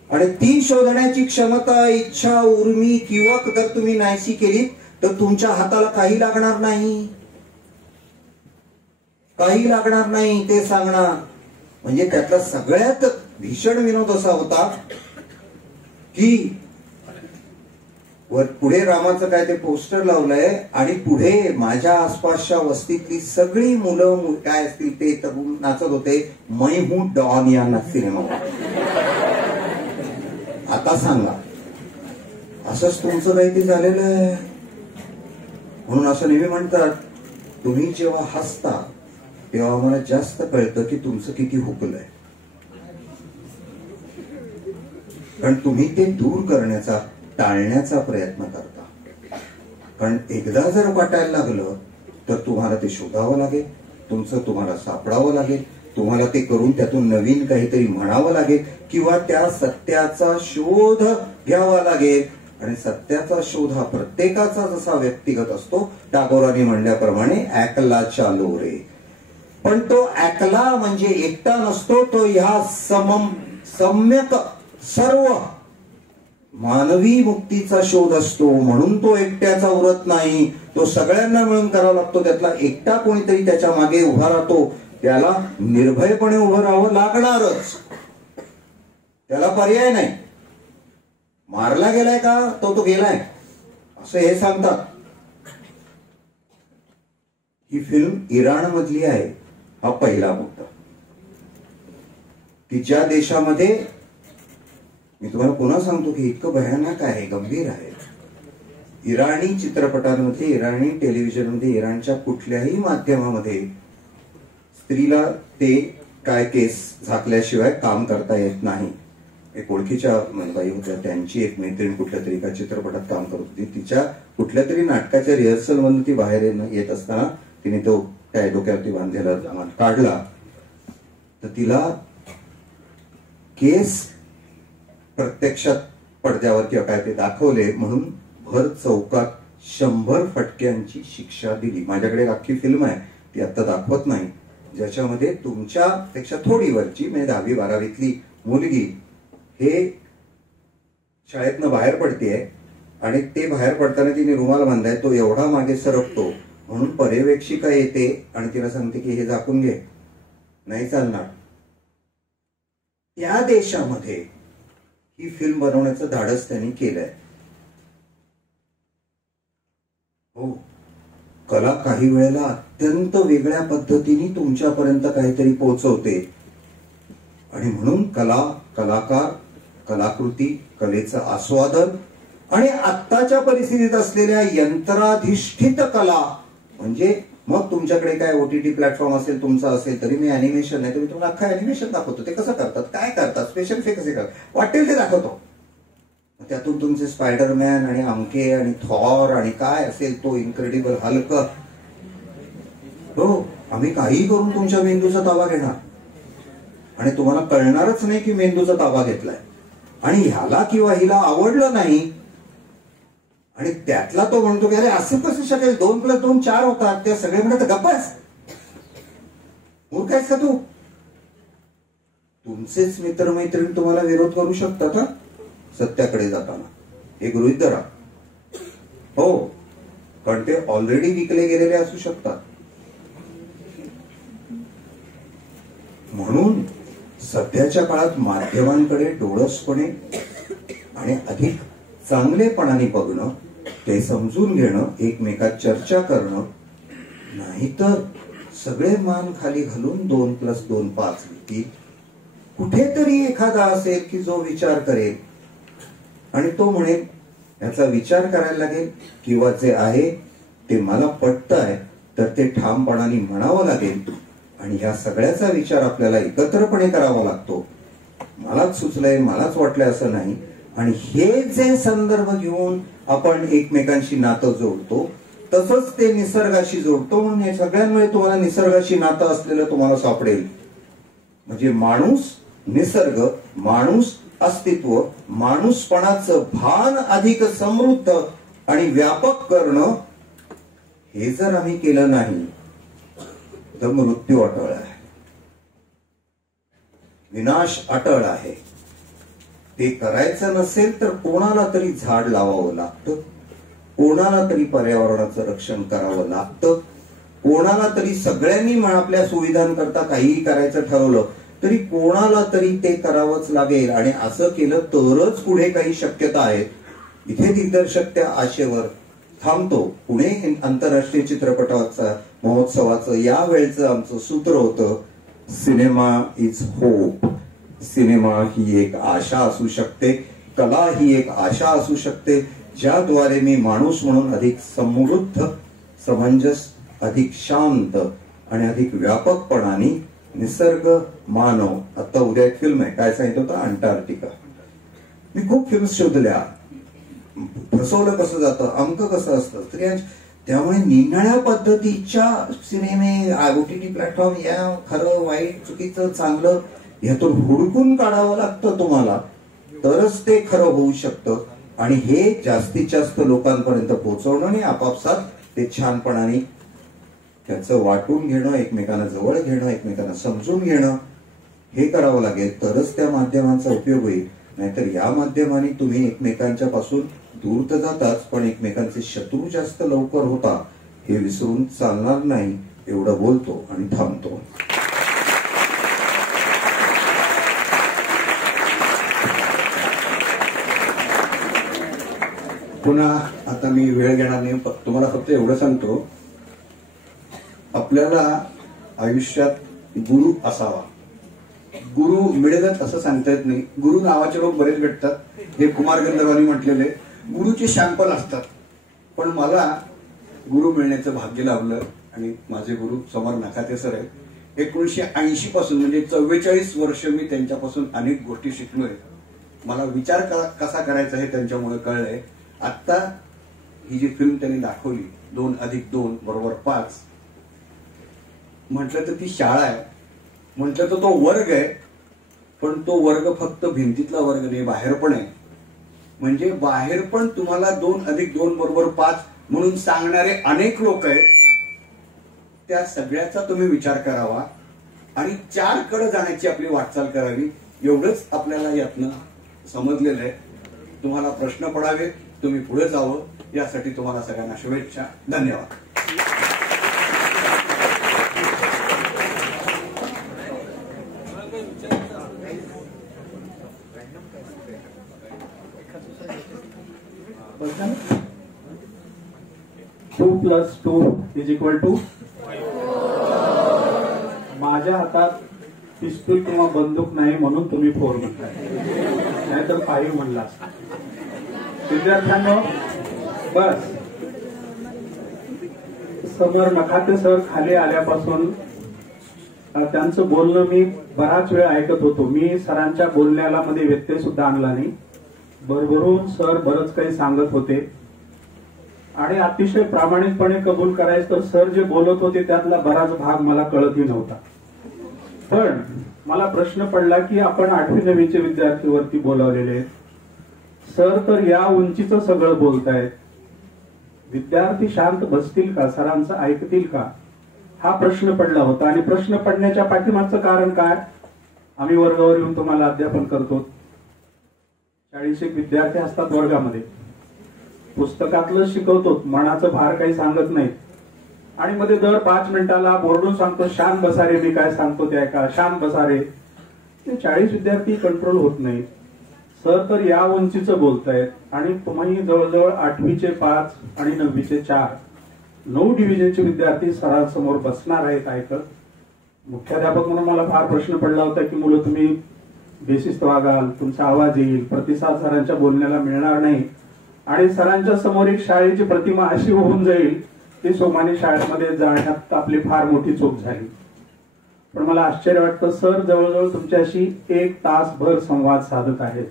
आणि ती शोधण्याची क्षमता, इच्छा, उर्मी किंवा जर तुम्ही नाहीशी केली तर तुमच्या हाताला काही लागणार नाही, काही लागणार नाही ते सांगणार. म्हणजे त्यातला सगळ्यात भीषण विनोद असा होता की पुढे रामाचं काय ते पोस्टर लावलंय आणि पुढे माझ्या आसपासच्या वस्तीतली सगळी मुलं काय असतील ते तरुण नाचत होते मै हूं डॉन या सिनेमा. आता सांगा, असंच तुमचं काही ते झालेलं आहे. म्हणून असं नेहमी म्हणतात, तुम्ही जेव्हा हसता तेव्हा आम्हाला जास्त कळतं की तुमचं किती हुकलंय. कारण तुम्ही ते दूर करण्याचा, टाळण्याचा प्रयत्न करता. कारण एकदा जर वाटायला लागलं तर तुम्हाला ते शोधावं लागेल, तुमचं तुम्हाला सापडावं लागेल, तुम्हाला ते करून त्यातून नवीन काहीतरी म्हणावं लागेल किंवा त्या सत्याचा शोध घ्यावा लागेल. आणि सत्याचा शोध हा प्रत्येकाचा जसा व्यक्तिगत असतो, टागोरांनी म्हणल्याप्रमाणे ऐकला चालो रे. पण तो ऐकला म्हणजे एकटा नसतो, तो ह्या सम्यक सर्व मानवी मुक्तीचा शोध असतो. म्हणून तो एकट्याचा उरत नाही, तो सगळ्यांना मिळून करावा लागतो. त्यातला एकटा कोणीतरी त्याच्या मागे उभा राहतो, त्याला निर्भयपणे उभं राहावं लागणारच, त्याला पर्याय नाही. मारला गेलाय का तो गेलाय असं हे सांगतात. ही फिल्म इराण मधली आहे, हा पहिला मुद्दा की ज्या देशामध्ये, मी तुम्हाला पुन्हा सांगतो की इतकं भयानक आहे, गंभीर आहे. इराणी चित्रपटांमध्ये, इराणी टेलिव्हिजनमध्ये, इराणच्या कुठल्याही माध्यमामध्ये स्त्रीला ते काय केस झाकल्याशिवाय काम करता येत नाही. एक ओळखीच्या बाई होत्या, त्यांची एक मैत्रीण कुठल्या तरी एका चित्रपटात काम करत होती. तिच्या कुठल्या तरी नाटकाच्या रिहर्सल मधून ती बाहेर येत असताना तिने तो काय डोक्यावरती बांधलेला काढला तर तिला केस प्रत्यक्षात पडद्यावर किंवा काय ते दाखवले म्हणून भर चौकात 100 फटक्यांची शिक्षा दिली. माझ्याकडे अख्खी फिल्म आहे, ती आता दाखवत नाही, ज्याच्यामध्ये तुमच्यापेक्षा थोडी वरची म्हणजे 10वी-12वीतली मुलगी हे शाळेतनं बाहेर पडतेय आणि ते बाहेर पडताना तिने रुमाल बांधलाय, तो एवढा मागे सरकतो म्हणून पर्यवेक्षिका येते आणि तिला सांगते की हे झाकून घे, नाही चालणार. त्या देशामध्ये ही फिल्म बनवण्याचं धाडस त्यांनी केलंय. हो, कला काही वेळेला अत्यंत वेगळ्या पद्धतीने तुमच्यापर्यंत काहीतरी पोहोचवते. आणि म्हणून कला, कलाकार, कलाकृती, कलेचं आस्वादन आणि आत्ताच्या परिस्थितीत असलेल्या यंत्राधिष्ठित कला, म्हणजे मग तुमच्याकडे काय OTT प्लॅटफॉर्म असेल, तुमचा असेल, तरी मी अॅनिमेशन नाही, तुम्ही तुम्हाला अख्खा अॅनिमेशन दाखवतो. ते कसं करतात, काय करतात, स्पेशल इफेक्ट कसे करतात, वाटेल ते दाखवतो. त्यातून तुमचे स्पायडरमॅन आणि अमके आणि थॉर आणि काय असेल तो इन्क्रेडिबल हल्क. हो, आम्ही काही करून तुमच्या मेंदूचा ताबा घेणार आणि तुम्हाला कळणारच नाही की मेंदूचा ताबा घेतलाय. आणि ह्याला किंवा हिला आवडलं नाही आणि त्यातला तो म्हणतो की अरे असं कसं शकेल, 2+2 4 होतात. ते सगळे म्हणतात गप्पास, मूर्ख आहेस का तू. तुमचेच मित्रमैत्रीण तुम्हाला विरोध करू शकतात हा सत्याकडे जाताना, हे गृहीत धरा. हो, कारण ते ऑलरेडी विकले गेलेले असू शकतात. म्हणून सध्याच्या काळात माध्यमांकडे डोळसपणे आणि अधिक चांगलेपणाने बघणं, ते समजून घेणं, एकमेकात चर्चा करणं, नाहीतर सगळे मान खाली घालून 2+2 5 लिहितील. कुठेतरी एखादा असेल की जो विचार करेल आणि तो म्हणेल याचा विचार करायला लागेल किंवा जे आहे ते मला पटतंय तर ते ठामपणाने म्हणावं लागेल. आणि ह्या सगळ्याचा विचार आपल्याला एकत्रपणे करावा लागतो. मलाच सुचलंय, मलाच वाटलंय असं नाही. आणि हे जे संदर्भ घेऊन आपण एकमेकांशी नातं जोडतो, तसंच ते निसर्गाशी जोडतो. म्हणून हे सगळ्यांमुळे तुम्हाला निसर्गाशी नातं असलेलं तुम्हाला सापडेल. म्हणजे माणूस, निसर्ग, माणूस, अस्तित्व, माणूसपणाचं भान अधिक समृद्ध आणि व्यापक करणं, हे जर आम्ही केलं नाही तर मृत्यू अटळ आहे, विनाश अटळ आहे. ते करायचं नसेल तर कोणाला तरी झाड लावावं लागतं, कोणाला तरी पर्यावरणाचं रक्षण करावं लागतं, कोणाला तरी सगळ्यांनी आपल्या सुविधांकरता काहीही करायचं ठरवलं तरी कोणाला तरी ते करावंच लागेल. आणि असं केलं तरच पुढे काही शक्यता आहेत. इथे दिग्दर्शक त्या आशेवर थांबतो. पुणे आंतरराष्ट्रीय चित्रपटाचा महोत्सवाचं या वेळचं आमचं सूत्र होतं, सिनेमा इज होप. सिनेमा ही एक आशा असू शकते, कला ही एक आशा असू शकते, ज्याद्वारे मी माणूस म्हणून अधिक समृद्ध, समंजस, अधिक शांत आणि अधिक व्यापकपणाने निसर्ग, मानव. आता उद्या एक फिल्म आहे, काय सांगितलं होतं, अंटार्क्टिका. मी खूप फिल्म्स शोधल्या, फसवलं कसं जातं, अंक कसं असतं स्त्रियांच्या. त्यामुळे निराळ्या पद्धतीच्या सिनेमे, OTT प्लॅटफॉर्म, या खरं वाईट चुकीचं चांगलं ह्यातून हुडकून काढावं लागतं तुम्हाला, तरच ते खरं होऊ शकतं. आणि हे जास्तीत जास्त लोकांपर्यंत पोहोचवणं आणि आपापसात ते छानपणाने त्याचं वाटून घेणं, एकमेकांना जवळ घेणं, एकमेकांना समजून घेणं, हे करावं लागेल. तरच त्या माध्यमांचा उपयोग होईल. नाहीतर या माध्यमाने तुम्ही एकमेकांच्या पासून दूर तर जाताच, पण एकमेकांचे शत्रू जास्त लवकर होता, हे विसरून चालणार नाही. एवढं बोलतो आणि थांबतो. पुन्हा आता मी वेळ घेणार नाही, तुम्हाला फक्त एवढं सांगतो, आपल्याला आयुष्यात गुरु असावा. गुरु मिळेलच असं सांगता येत नाही. गुरु नावाचे लोक बरेच भेटतात, हे कुमार गंधर्वांनी म्हटलेले. गुरुचे सॅम्पल असतात, पण मला गुरु मिळण्याचं भाग्य लाभलं आणि माझे गुरु समर नखाते सर आहेत. 1980 पासून म्हणजे 44 वर्ष मी त्यांच्यापासून अनेक गोष्टी शिकलोय. मला विचार कसा करायचा हे त्यांच्यामुळे कळलंय. आता ही जी फिल्म त्यांनी दाखवली 2 + 2 = 5, म्हटलं तर ती शाळा आहे, म्हटलं तर तो वर्ग आहे. पण तो वर्ग फक्त भिंतीतला वर्ग नाही, बाहेर पण आहे. म्हणजे बाहेर पण तुम्हाला 2 + 2 = 5 म्हणून सांगणारे अनेक लोक आहेत. त्या सगळ्याचा तुम्ही विचार करावा आणि 4 कडे जाण्याची आपली वाटचाल करावी. एवढंच आपल्याला यातनं समजलेलं आहे. तुम्हाला प्रश्न पडावे, तुम्ही पुढे जावं, यासाठी तुम्हाला सगळ्यांना शुभेच्छा. धन्यवाद. टू प्लस 2 = माझ्या हातात पिस्तूल किंवा बंदूक नाही म्हणून तुम्ही 4 म्हणताय, नाहीतर 5 म्हणला. विद्यार्थ्यांनो, बस. समर नखाते सर खाली आल्यापासून त्यांचं बोलणं मी बराच वेळ ऐकत होतो. मी सरांच्या बोलण्याला मध्ये व्यत्यय सुद्धा आणला नाही. भरभरून सर बरंच काही सांगत होते आणि अतिशय प्रामाणिकपणे कबूल करायचं तर सर जे बोलत होते त्यातला बराच भाग मला कळतही नव्हता. पण मला प्रश्न पडला की आपण 8वी-9वीचे विद्यार्थीवरती बोलावलेले सर तर या उंचीचं सगळं बोलतायत, विद्यार्थी शांत बसतील का, सरांचं ऐकतील का, हा प्रश्न पडला होता. आणि प्रश्न पडण्याच्या पाठीमागचं कारण काय, आम्ही वर्गावर येऊन तुम्हाला अध्यापन करतो. 40 विद्यार्थी असतात वर्गामध्ये, पुस्तकातलं शिकवतो, मनाचं फार काही सांगत नाहीत. आणि मध्ये दर 5 मिनिटाला बोर्डून सांगतो, शांत बसा रे, मी काय सांगतो ते ऐका, शांत बसा रे. ते 40 विद्यार्थी कंट्रोल होत नाहीत. सर तर या उंचीचं बोलतायत आणि तुम्ही जवळजवळ 8वीचे 5 आणि 9वीचे 4, 9 डिव्हिजनचे विद्यार्थी सरांसमोर बसणार आहेत ऐकत. मुख्याध्यापक म्हणून मला फार प्रश्न पडला होता की मुलं तुम्ही बेशिस्त वागाल, तुमचा आवाज येईल, प्रतिसाद सरांच्या बोलण्याला मिळणार नाही आणि सरांच्या समोर एक शाळेची प्रतिमा अशी होऊन जाईल की सोमानी शाळेमध्ये जाण्यात आपली फार मोठी चूक झाली. पण मला आश्चर्य वाटतं, सर जवळजवळ तुमच्याशी 1 तासभर संवाद साधत आहेत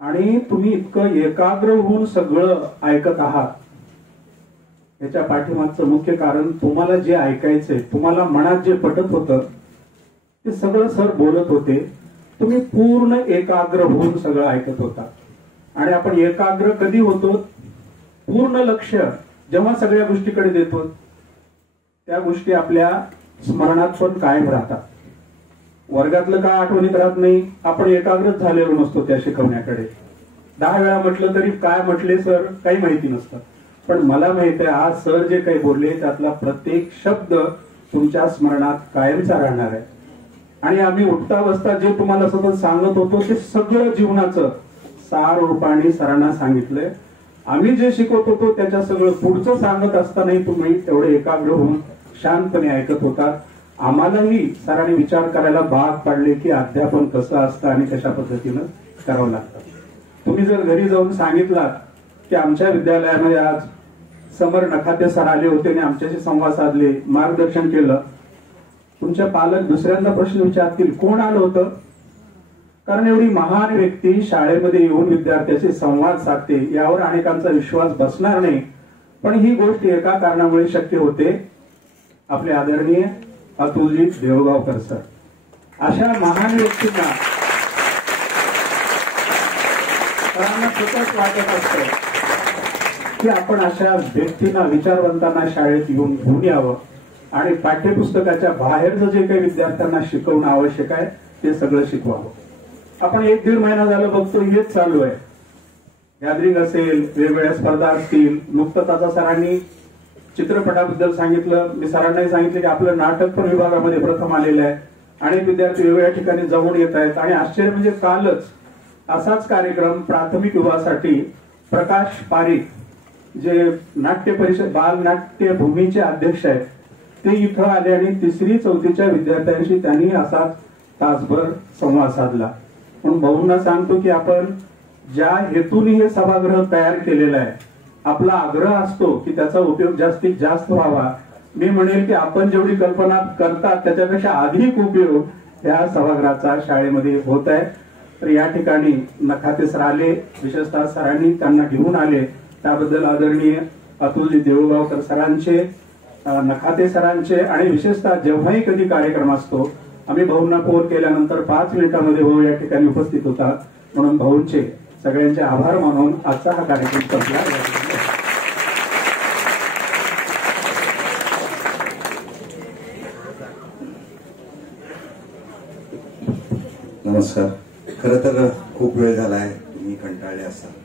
आणि तुम्ही इतकं एकाग्र होऊन सगळं ऐकत आहात. याच्या पाठीमागचं मुख्य कारण तुम्हाला जे ऐकायचंय, तुम्हाला मनात जे पटत होतं ते सगळं सर बोलत होते. तुम्ही पूर्ण एकाग्र होऊन सगळं ऐकत होता. आणि आपण एकाग्र कधी होतो, पूर्ण लक्ष जेव्हा सगळ्या गोष्टीकडे देतो त्या गोष्टी आपल्या स्मरणात पण कायम राहतात. वर्गातलं का आठवणीत राहत नाही, आपण एकाग्रच झालेलो नसतो त्या शिकवण्याकडे. 10 वेळा म्हटलं तरी काय म्हटले सर काही माहिती नसतं. पण मला माहित आहे आज सर जे काही बोलले त्यातला प्रत्येक शब्द तुमच्या स्मरणात कायमचा राहणार आहे. आणि आम्ही उठता बसता जे तुम्हाला सतत सांगत होतो ते सगळं जीवनाचं सार रूपाने सरांना सांगितलंय. आम्ही जे शिकवत होतो त्याच्या सगळं पुढचं सांगत असतानाही तुम्ही तेवढे एकाग्र होऊन शांतपणे ऐकत होता. आम्हालाही सरांनी विचार करायला भाग पाडले की अध्यापन कसं असतं आणि कशा पद्धतीनं करावं लागतं. तुम्ही जर घरी जाऊन सांगितलात की आमच्या विद्यालयामध्ये आज समर नखाते सर आले होते आणि आमच्याशी संवाद साधले, मार्गदर्शन केलं, तुमच्या पालक दुसऱ्यांदा प्रश्न विचारतील कोण आलं होतं. कारण एवढी महान व्यक्ती शाळेमध्ये येऊन विद्यार्थ्याशी संवाद साधते यावर अनेकांचा विश्वास बसणार नाही. पण ही गोष्ट एका कारणामुळे शक्य होते. आपले आदरणीय अतुलजी देवगावकर सर अशा महान व्यक्तींना सरांना सतत वाटत असतं की आपण अशा व्यक्तींना विचारवंतांना शाळेत येऊन घेऊन यावं आणि पाठ्यपुस्तकाच्या बाहेरचं जे काही विद्यार्थ्यांना शिकवणं आवश्यक आहे ते सगळं शिकवावं. आपण 1-1.5 महिना झालं बघतो हेच चालू आहे. गॅदरिंग असेल, वेगवेगळ्या स्पर्धा असतील. नुकतंच आता सरांनी चित्रपटाबद्दल सांगितलं. मी सरांनाही सांगितलं की आपलं नाटक पण विभागामध्ये प्रथम आलेलं आहे. अनेक विद्यार्थी वेगवेगळ्या ठिकाणी जाऊन येत आहेत. आणि आश्चर्य म्हणजे कालच असाच कार्यक्रम प्राथमिक विभागासाठी प्रकाश पारिक जे नाट्य परिषद बाल नाट्य भूमीचे अध्यक्ष आहेत ते इथं आले आणि 3री-4थीच्या विद्यार्थ्यांशी त्यांनी असाच तासभर संवाद साधला. म्हणून भाऊंना सांगतो की आपण ज्या हेतूने हे सभागृह तयार केलेलं आहे आपला आग्रह असतो की त्याचा उपयोग जास्तीत जास्त व्हावा. मी म्हणेल की आपण जेवढी कल्पना करतात त्याच्यापेक्षा अधिक उपयोग या सभागृहाचा शाळेमध्ये होत आहे. तर या ठिकाणी नखाते सर आले, विशेषतः सरांनी त्यांना घेऊन आले त्याबद्दल आदरणीय अतुलजी देवगावकर सरांचे, नखाते सरांचे आणि विशेषतः जेव्हाही कधी कार्यक्रम असतो आम्ही भाऊंना फोन केल्यानंतर 5 मिनिटांमध्ये भाऊ या ठिकाणी उपस्थित होता. म्हणून भाऊंचे सगळ्यांचे आभार मानून आजचा हा कार्यक्रम संपला. नमस्कार. खरं तर खूप वेळ झालाय, तुम्ही कंटाळले असाल.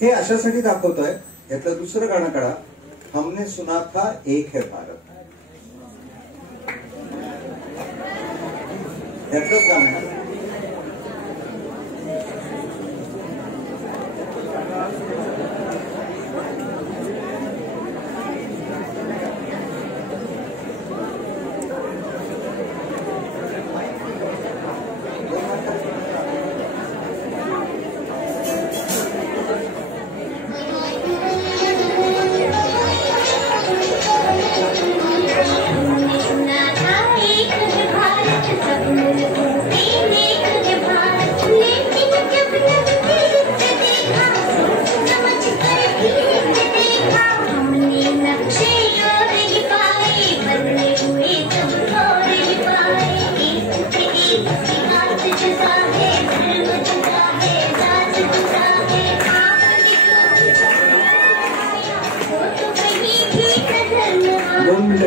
हे अशासाठी दाखवतोय. यातलं दुसरं गाणं काढा. हमने सुना था एक है भारत. यातलंच गाणं आहे.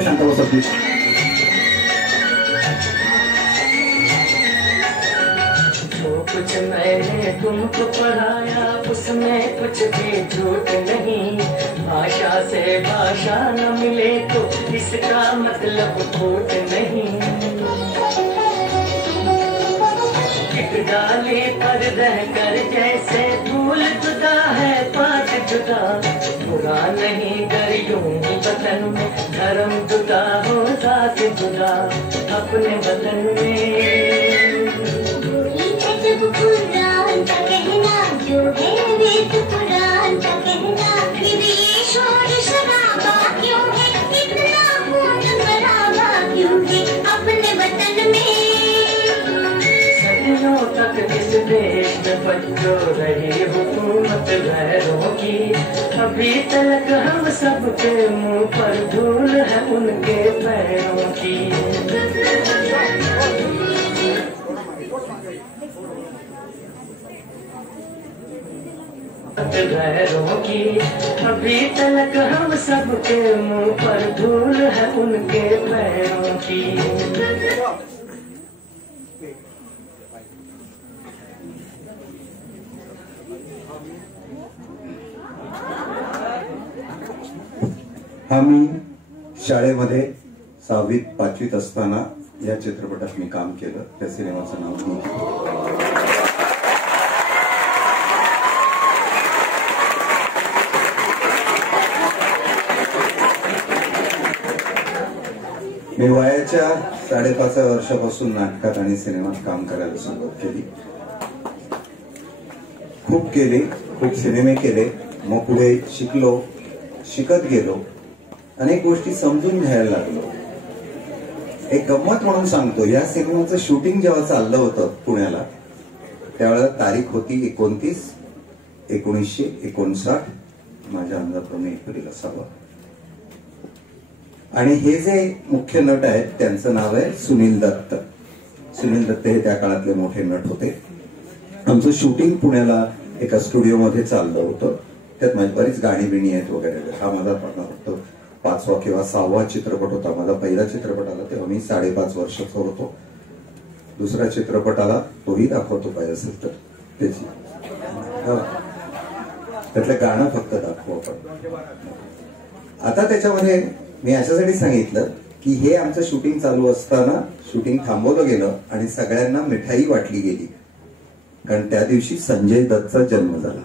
शांत बसा प्लीज. कुछ मैंने तुमको पढ़ाया उसमें कुछ भी झूठ नहीं. भाषा से भाषा न मिले तो इसका मतलब फूट नहीं. एक डाली पर रहकर जैसे फूल जुदा है पात जुदा. बुरा नहीं गर यूं ही वतन में धर्म जुदा हो जात जुदा. अपने वतन में पुराण का कहना जो है वेद पुराण का कहना. फिर ये शोर शराबा क्यों है, इतना खून खराबा क्यों है अपने वतन में. सदियों तक इस देश में बच्चों रही हुकूमत गैरों की. अभी तक हम सबके मुंह पर धूल है उनके पैरों की. गैरों की अभी तक हम सबके मुंह पर धूल है उनके पैरों की. हा मी शाळेमध्ये 6वीत 5वीत असताना या चित्रपटात मी काम केलं. त्या सिनेमाचं नाव मी वयाच्या 5.5 वर्षापासून नाटकात आणि सिनेमात काम करायला सुरुवात केली. खूप केले, खूप सिनेमे केले. मग पुढे शिकलो, शिकत गेलो, अनेक गोष्टी समजून घ्यायला लागलो. एक गंमत म्हणून सांगतो, या सिनेमाचं शूटिंग जेव्हा चाललं होतं पुण्याला, त्यावेळेला तारीख होती 29/1959. माझ्या अंदाजाप्रमाणे एप्रिल असावं. आणि हे जे मुख्य नट आहेत त्यांचं नाव आहे सुनील दत्त. सुनील दत्त हे त्या काळातले मोठे नट होते. आमचं शूटिंग पुण्याला एका स्टुडिओमध्ये चाललं होतं. त्यात माझी बरीच गाणी बिणी आहेत वगैरे. हा माझा फक्त 5वा किंवा 6वा चित्रपट होता. माझा पहिला चित्रपट आला तेव्हा मी 5.5 वर्षाचा होतो. दुसरा चित्रपट आला, तोही दाखवतो पाहिजे असेल तर त्याची, त्यातलं गाणं फक्त दाखवू आपण. आता त्याच्यामध्ये मी अशासाठी सांगितलं की हे आमचं शूटिंग चालू असताना शूटिंग थांबवलं गेलं आणि सगळ्यांना मिठाई वाटली गेली, कारण त्या दिवशी संजय दत्तचा जन्म झाला.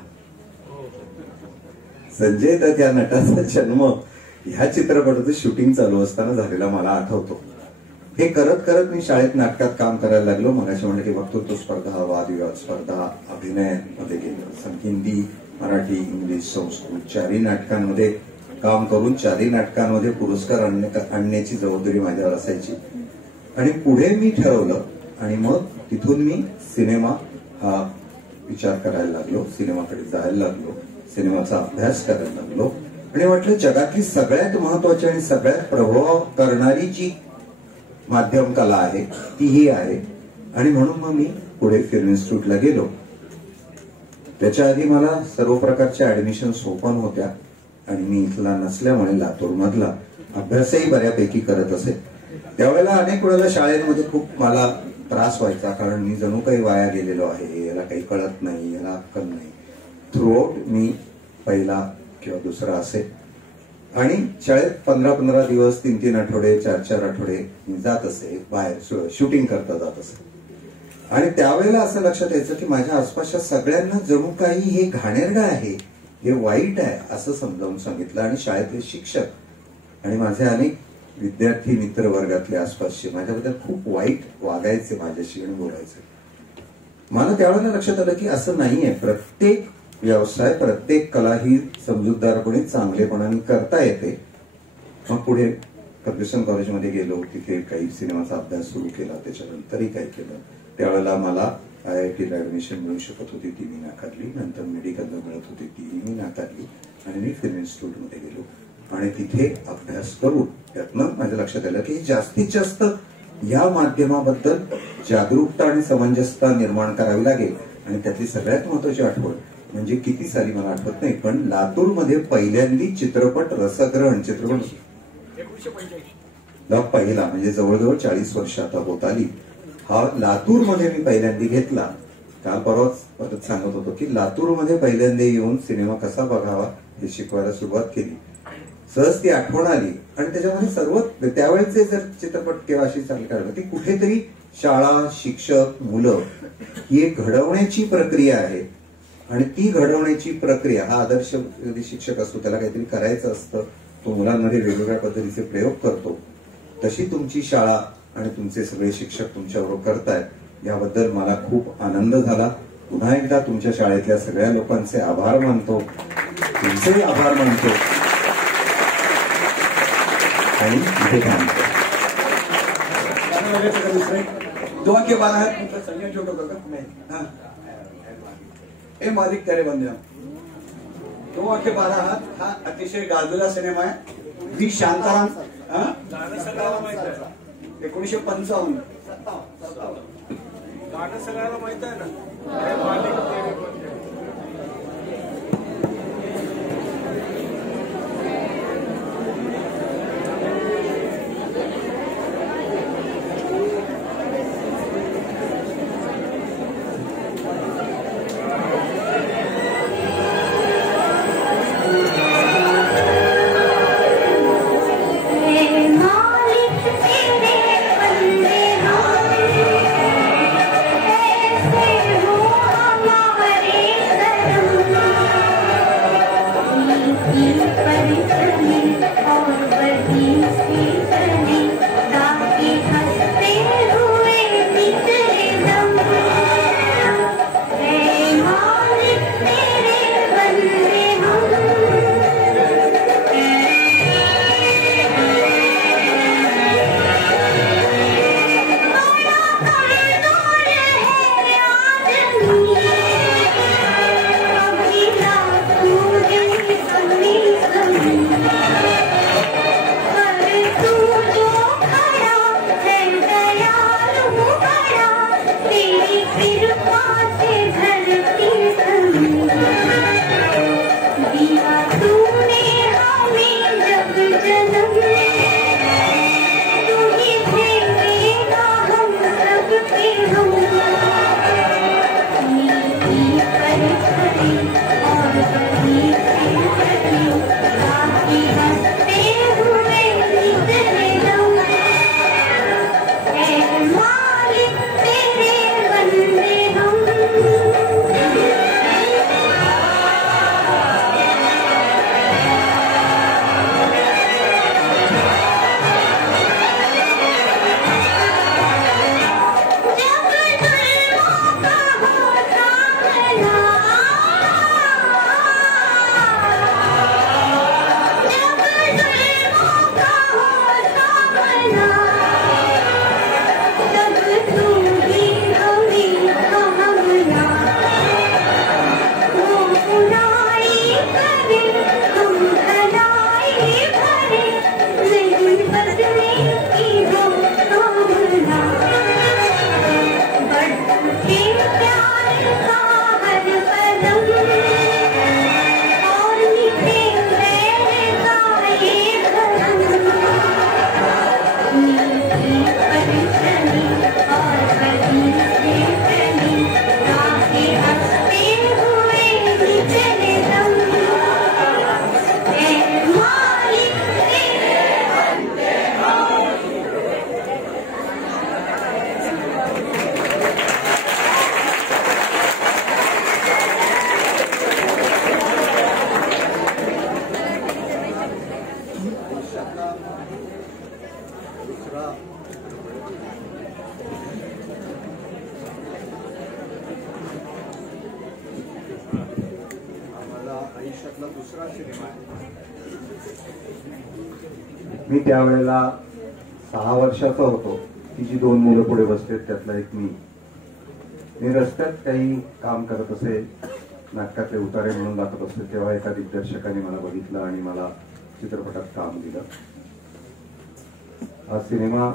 संजय दत्त या नटाचा जन्म ह्या चित्रपटाचं शूटिंग चालू असताना झालेला मला आठवतो. हे करत करत मी शाळेत नाटकात काम करायला लागलो. मगाशी म्हणलं की वक्तृत्व स्पर्धा, वादविवाद स्पर्धा, अभिनयामध्ये गेलो. हिंदी, मराठी, इंग्लिश, संस्कृत 4ही नाटकांमध्ये काम करून 4ही नाटकांमध्ये पुरस्कार आणण्याची जबाबदारी माझ्यावर असायची. आणि पुढे मी ठरवलं आणि मग तिथून मी सिनेमा हा विचार करायला लागलो, सिनेमाकडे जायला लागलो, सिनेमाचा अभ्यास करायला लागलो. आणि म्हटलं जगातली सगळ्यात महत्वाची आणि सगळ्यात प्रभाव करणारी जी माध्यम कला आहे ती ही आहे. आणि म्हणून मग मी पुढे फिल्म इन्स्टिट्यूटला गेलो. त्याच्या आधी मला सर्व प्रकारच्या ऍडमिशन्स ओपन होत्या आणि मी इथला नसल्यामुळे लातूर मधला अभ्यासही बऱ्यापैकी करत असे. त्यावेळेला अनेक वेळेला शाळेमध्ये खूप मला त्रास व्हायचा, कारण मी जणू काही वाया गेलेलो आहे, याला काही कळत नाही, याला अक्कल नाही. थ्रूआउट मी पहिला किंवा दुसरा असे. आणि शाळेत 15-15 दिवस, 3-3 आठवडे, 4-4 आठवडे मी जात असे, बाहेर शूटिंग करता जात असे. आणि त्यावेळेला असं लक्षात यायचं की माझ्या आसपासच्या सगळ्यांना जणू काही हे घाणेरडं आहे, हे वाईट आहे असं समजावून सांगितलं. आणि शाळेतले शिक्षक आणि माझे अनेक विद्यार्थी मित्र वर्गातले आसपासचे माझ्याबद्दल खूप वाईट वागायचे माझ्याशी आणि बोलायचे. मला त्यावेळेला लक्षात आलं की असं नाहीये. प्रत्येक व्यवसाय, प्रत्येक कला ही समजूतदारपणे, चांगलेपणाने करता येते. मग पुढे फर्ग्युसन कॉलेजमध्ये गेलो, तिथे काही सिनेमाचा अभ्यास सुरू केला. त्याच्यानंतरही काय केलं, त्यावेळेला मला IITला ऍडमिशन मिळू शकत होती, ती मी नाकारली. नंतर मेडिकलला मिळत होती, तीही मी नाकारली. आणि मी फिल्म इन्स्टिट्यूटमध्ये गेलो आणि तिथे अभ्यास करून त्यातनं माझ्या लक्षात आलं की जास्तीत जास्त या माध्यमाबद्दल जागरूकता आणि समंजसता निर्माण करावी लागेल. आणि त्यातली सगळ्यात महत्वाची आठवण म्हणजे किती साली मला आठवत नाही, पण लातूरमध्ये पहिल्यांदी चित्रपट रसग्रहण चित्रपट पहिला म्हणजे जवळजवळ 40 वर्ष आता होत आली. हा लातूरमध्ये मी पहिल्यांदा घेतला. काल परवाच परत सांगत होतो की लातूरमध्ये पहिल्यांदा येऊन सिनेमा कसा बघावा हे शिकवायला सुरुवात केली. सहज ती आठवण आली आणि त्याच्यामध्ये सर्व त्यावेळेचे जर चित्रपट किंवा अशी चालू काढलं की कुठेतरी शाळा, शिक्षक, मुलं ही एक घडवण्याची प्रक्रिया आहे आणि ती घडवण्याची प्रक्रिया हा आदर्श शिक्षक असतो, त्याला काहीतरी करायचं असतं, तो मुलांमध्ये वेगवेगळ्या पद्धतीचे प्रयोग करतो. तशी तुमची शाळा आणि तुमचे सगळे शिक्षक तुमच्याबरोबर करतायत याबद्दल मला खूप आनंद झाला. पुन्हा एकदा तुमच्या शाळेतल्या सगळ्या लोकांचे आभार मानतो, तुमचेही आभार मानतो आणि इथे थांबतो. दुआ के बाद है संजय छोटो का ए मालिक तेरे बंदे. दुआ के बाद हा अतिशय गाजलेला सिनेमा आहे. व्ही शांताराम 1955. गाणं सगळ्याला माहित आहे ना. मी त्यावेळेला 6 वर्षाचा होतो. ती जी 2 मुलं पुढे बसलेत त्यातला एक मी रस्त्यात काही काम करत असे, नाटकातले उतारे म्हणून दाखवत असते, तेव्हा एका दिग्दर्शकाने मला बघितलं आणि मला चित्रपटात काम दिलं. हा सिनेमा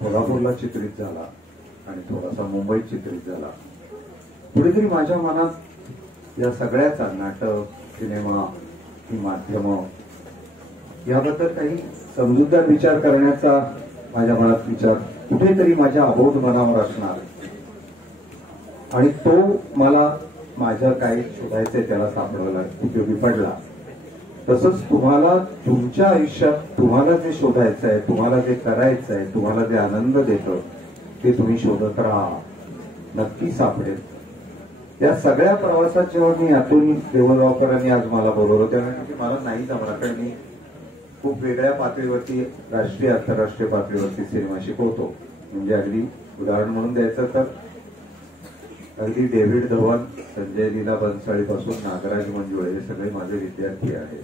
कोल्हापूरला चित्रित झाला आणि थोडासा मुंबईत चित्रित झाला. कुठेतरी माझ्या मनात या सगळ्याचा, नाटक, सिनेमा, ही माध्यमं, याबद्दल काही समजूतदार विचार करण्याचा माझ्या मनात विचार कुठेतरी माझ्या अबोध मनावर असणार आणि तो मला माझ्या काय शोधायचंय त्याला सापडवला उपयोगी पडला. तसंच तुम्हाला तुमच्या आयुष्यात तुम्हाला जे शोधायचं आहे, तुम्हाला जे करायचं आहे, तुम्हाला जे आनंद देतं ते तुम्ही शोधत राहा, नक्की सापडेल. या सगळ्या प्रवासात जेव्हा मी यातून देवळगावकरांनी आज मला बोलवलं तेव्हा मला नाही जमणार, कारण मी खूप वेगळ्या पातळीवरती राष्ट्रीय आंतरराष्ट्रीय पातळीवरती सिनेमा शिकवतो. म्हणजे अगदी उदाहरण म्हणून द्यायचं तर अगदी डेव्हिड धवन, संजय लीला भन्साळी पासून नागराज मंजुळे हे सगळे माझे विद्यार्थी आहेत,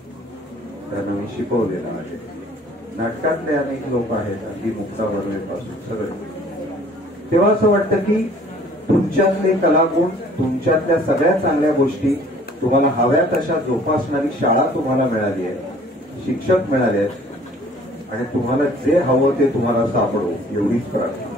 त्यांना मी शिकवलेलं आहे. नाटकातले अनेक लोक आहेत, अगदी मुक्ता बर्वे पासून सगळे. तेव्हा असं वाटतं की तुमच्यातले कलागुण, तुमच्यातल्या सगळ्या चांगल्या गोष्टी तुम्हाला हव्या तशा जोपासणारी शाळा तुम्हाला मिळाली आहे, शिक्षक मिळाले आहेत आणि तुम्हाला जे हवं ते तुम्हाला सापडो एवढीच प्रार्थना.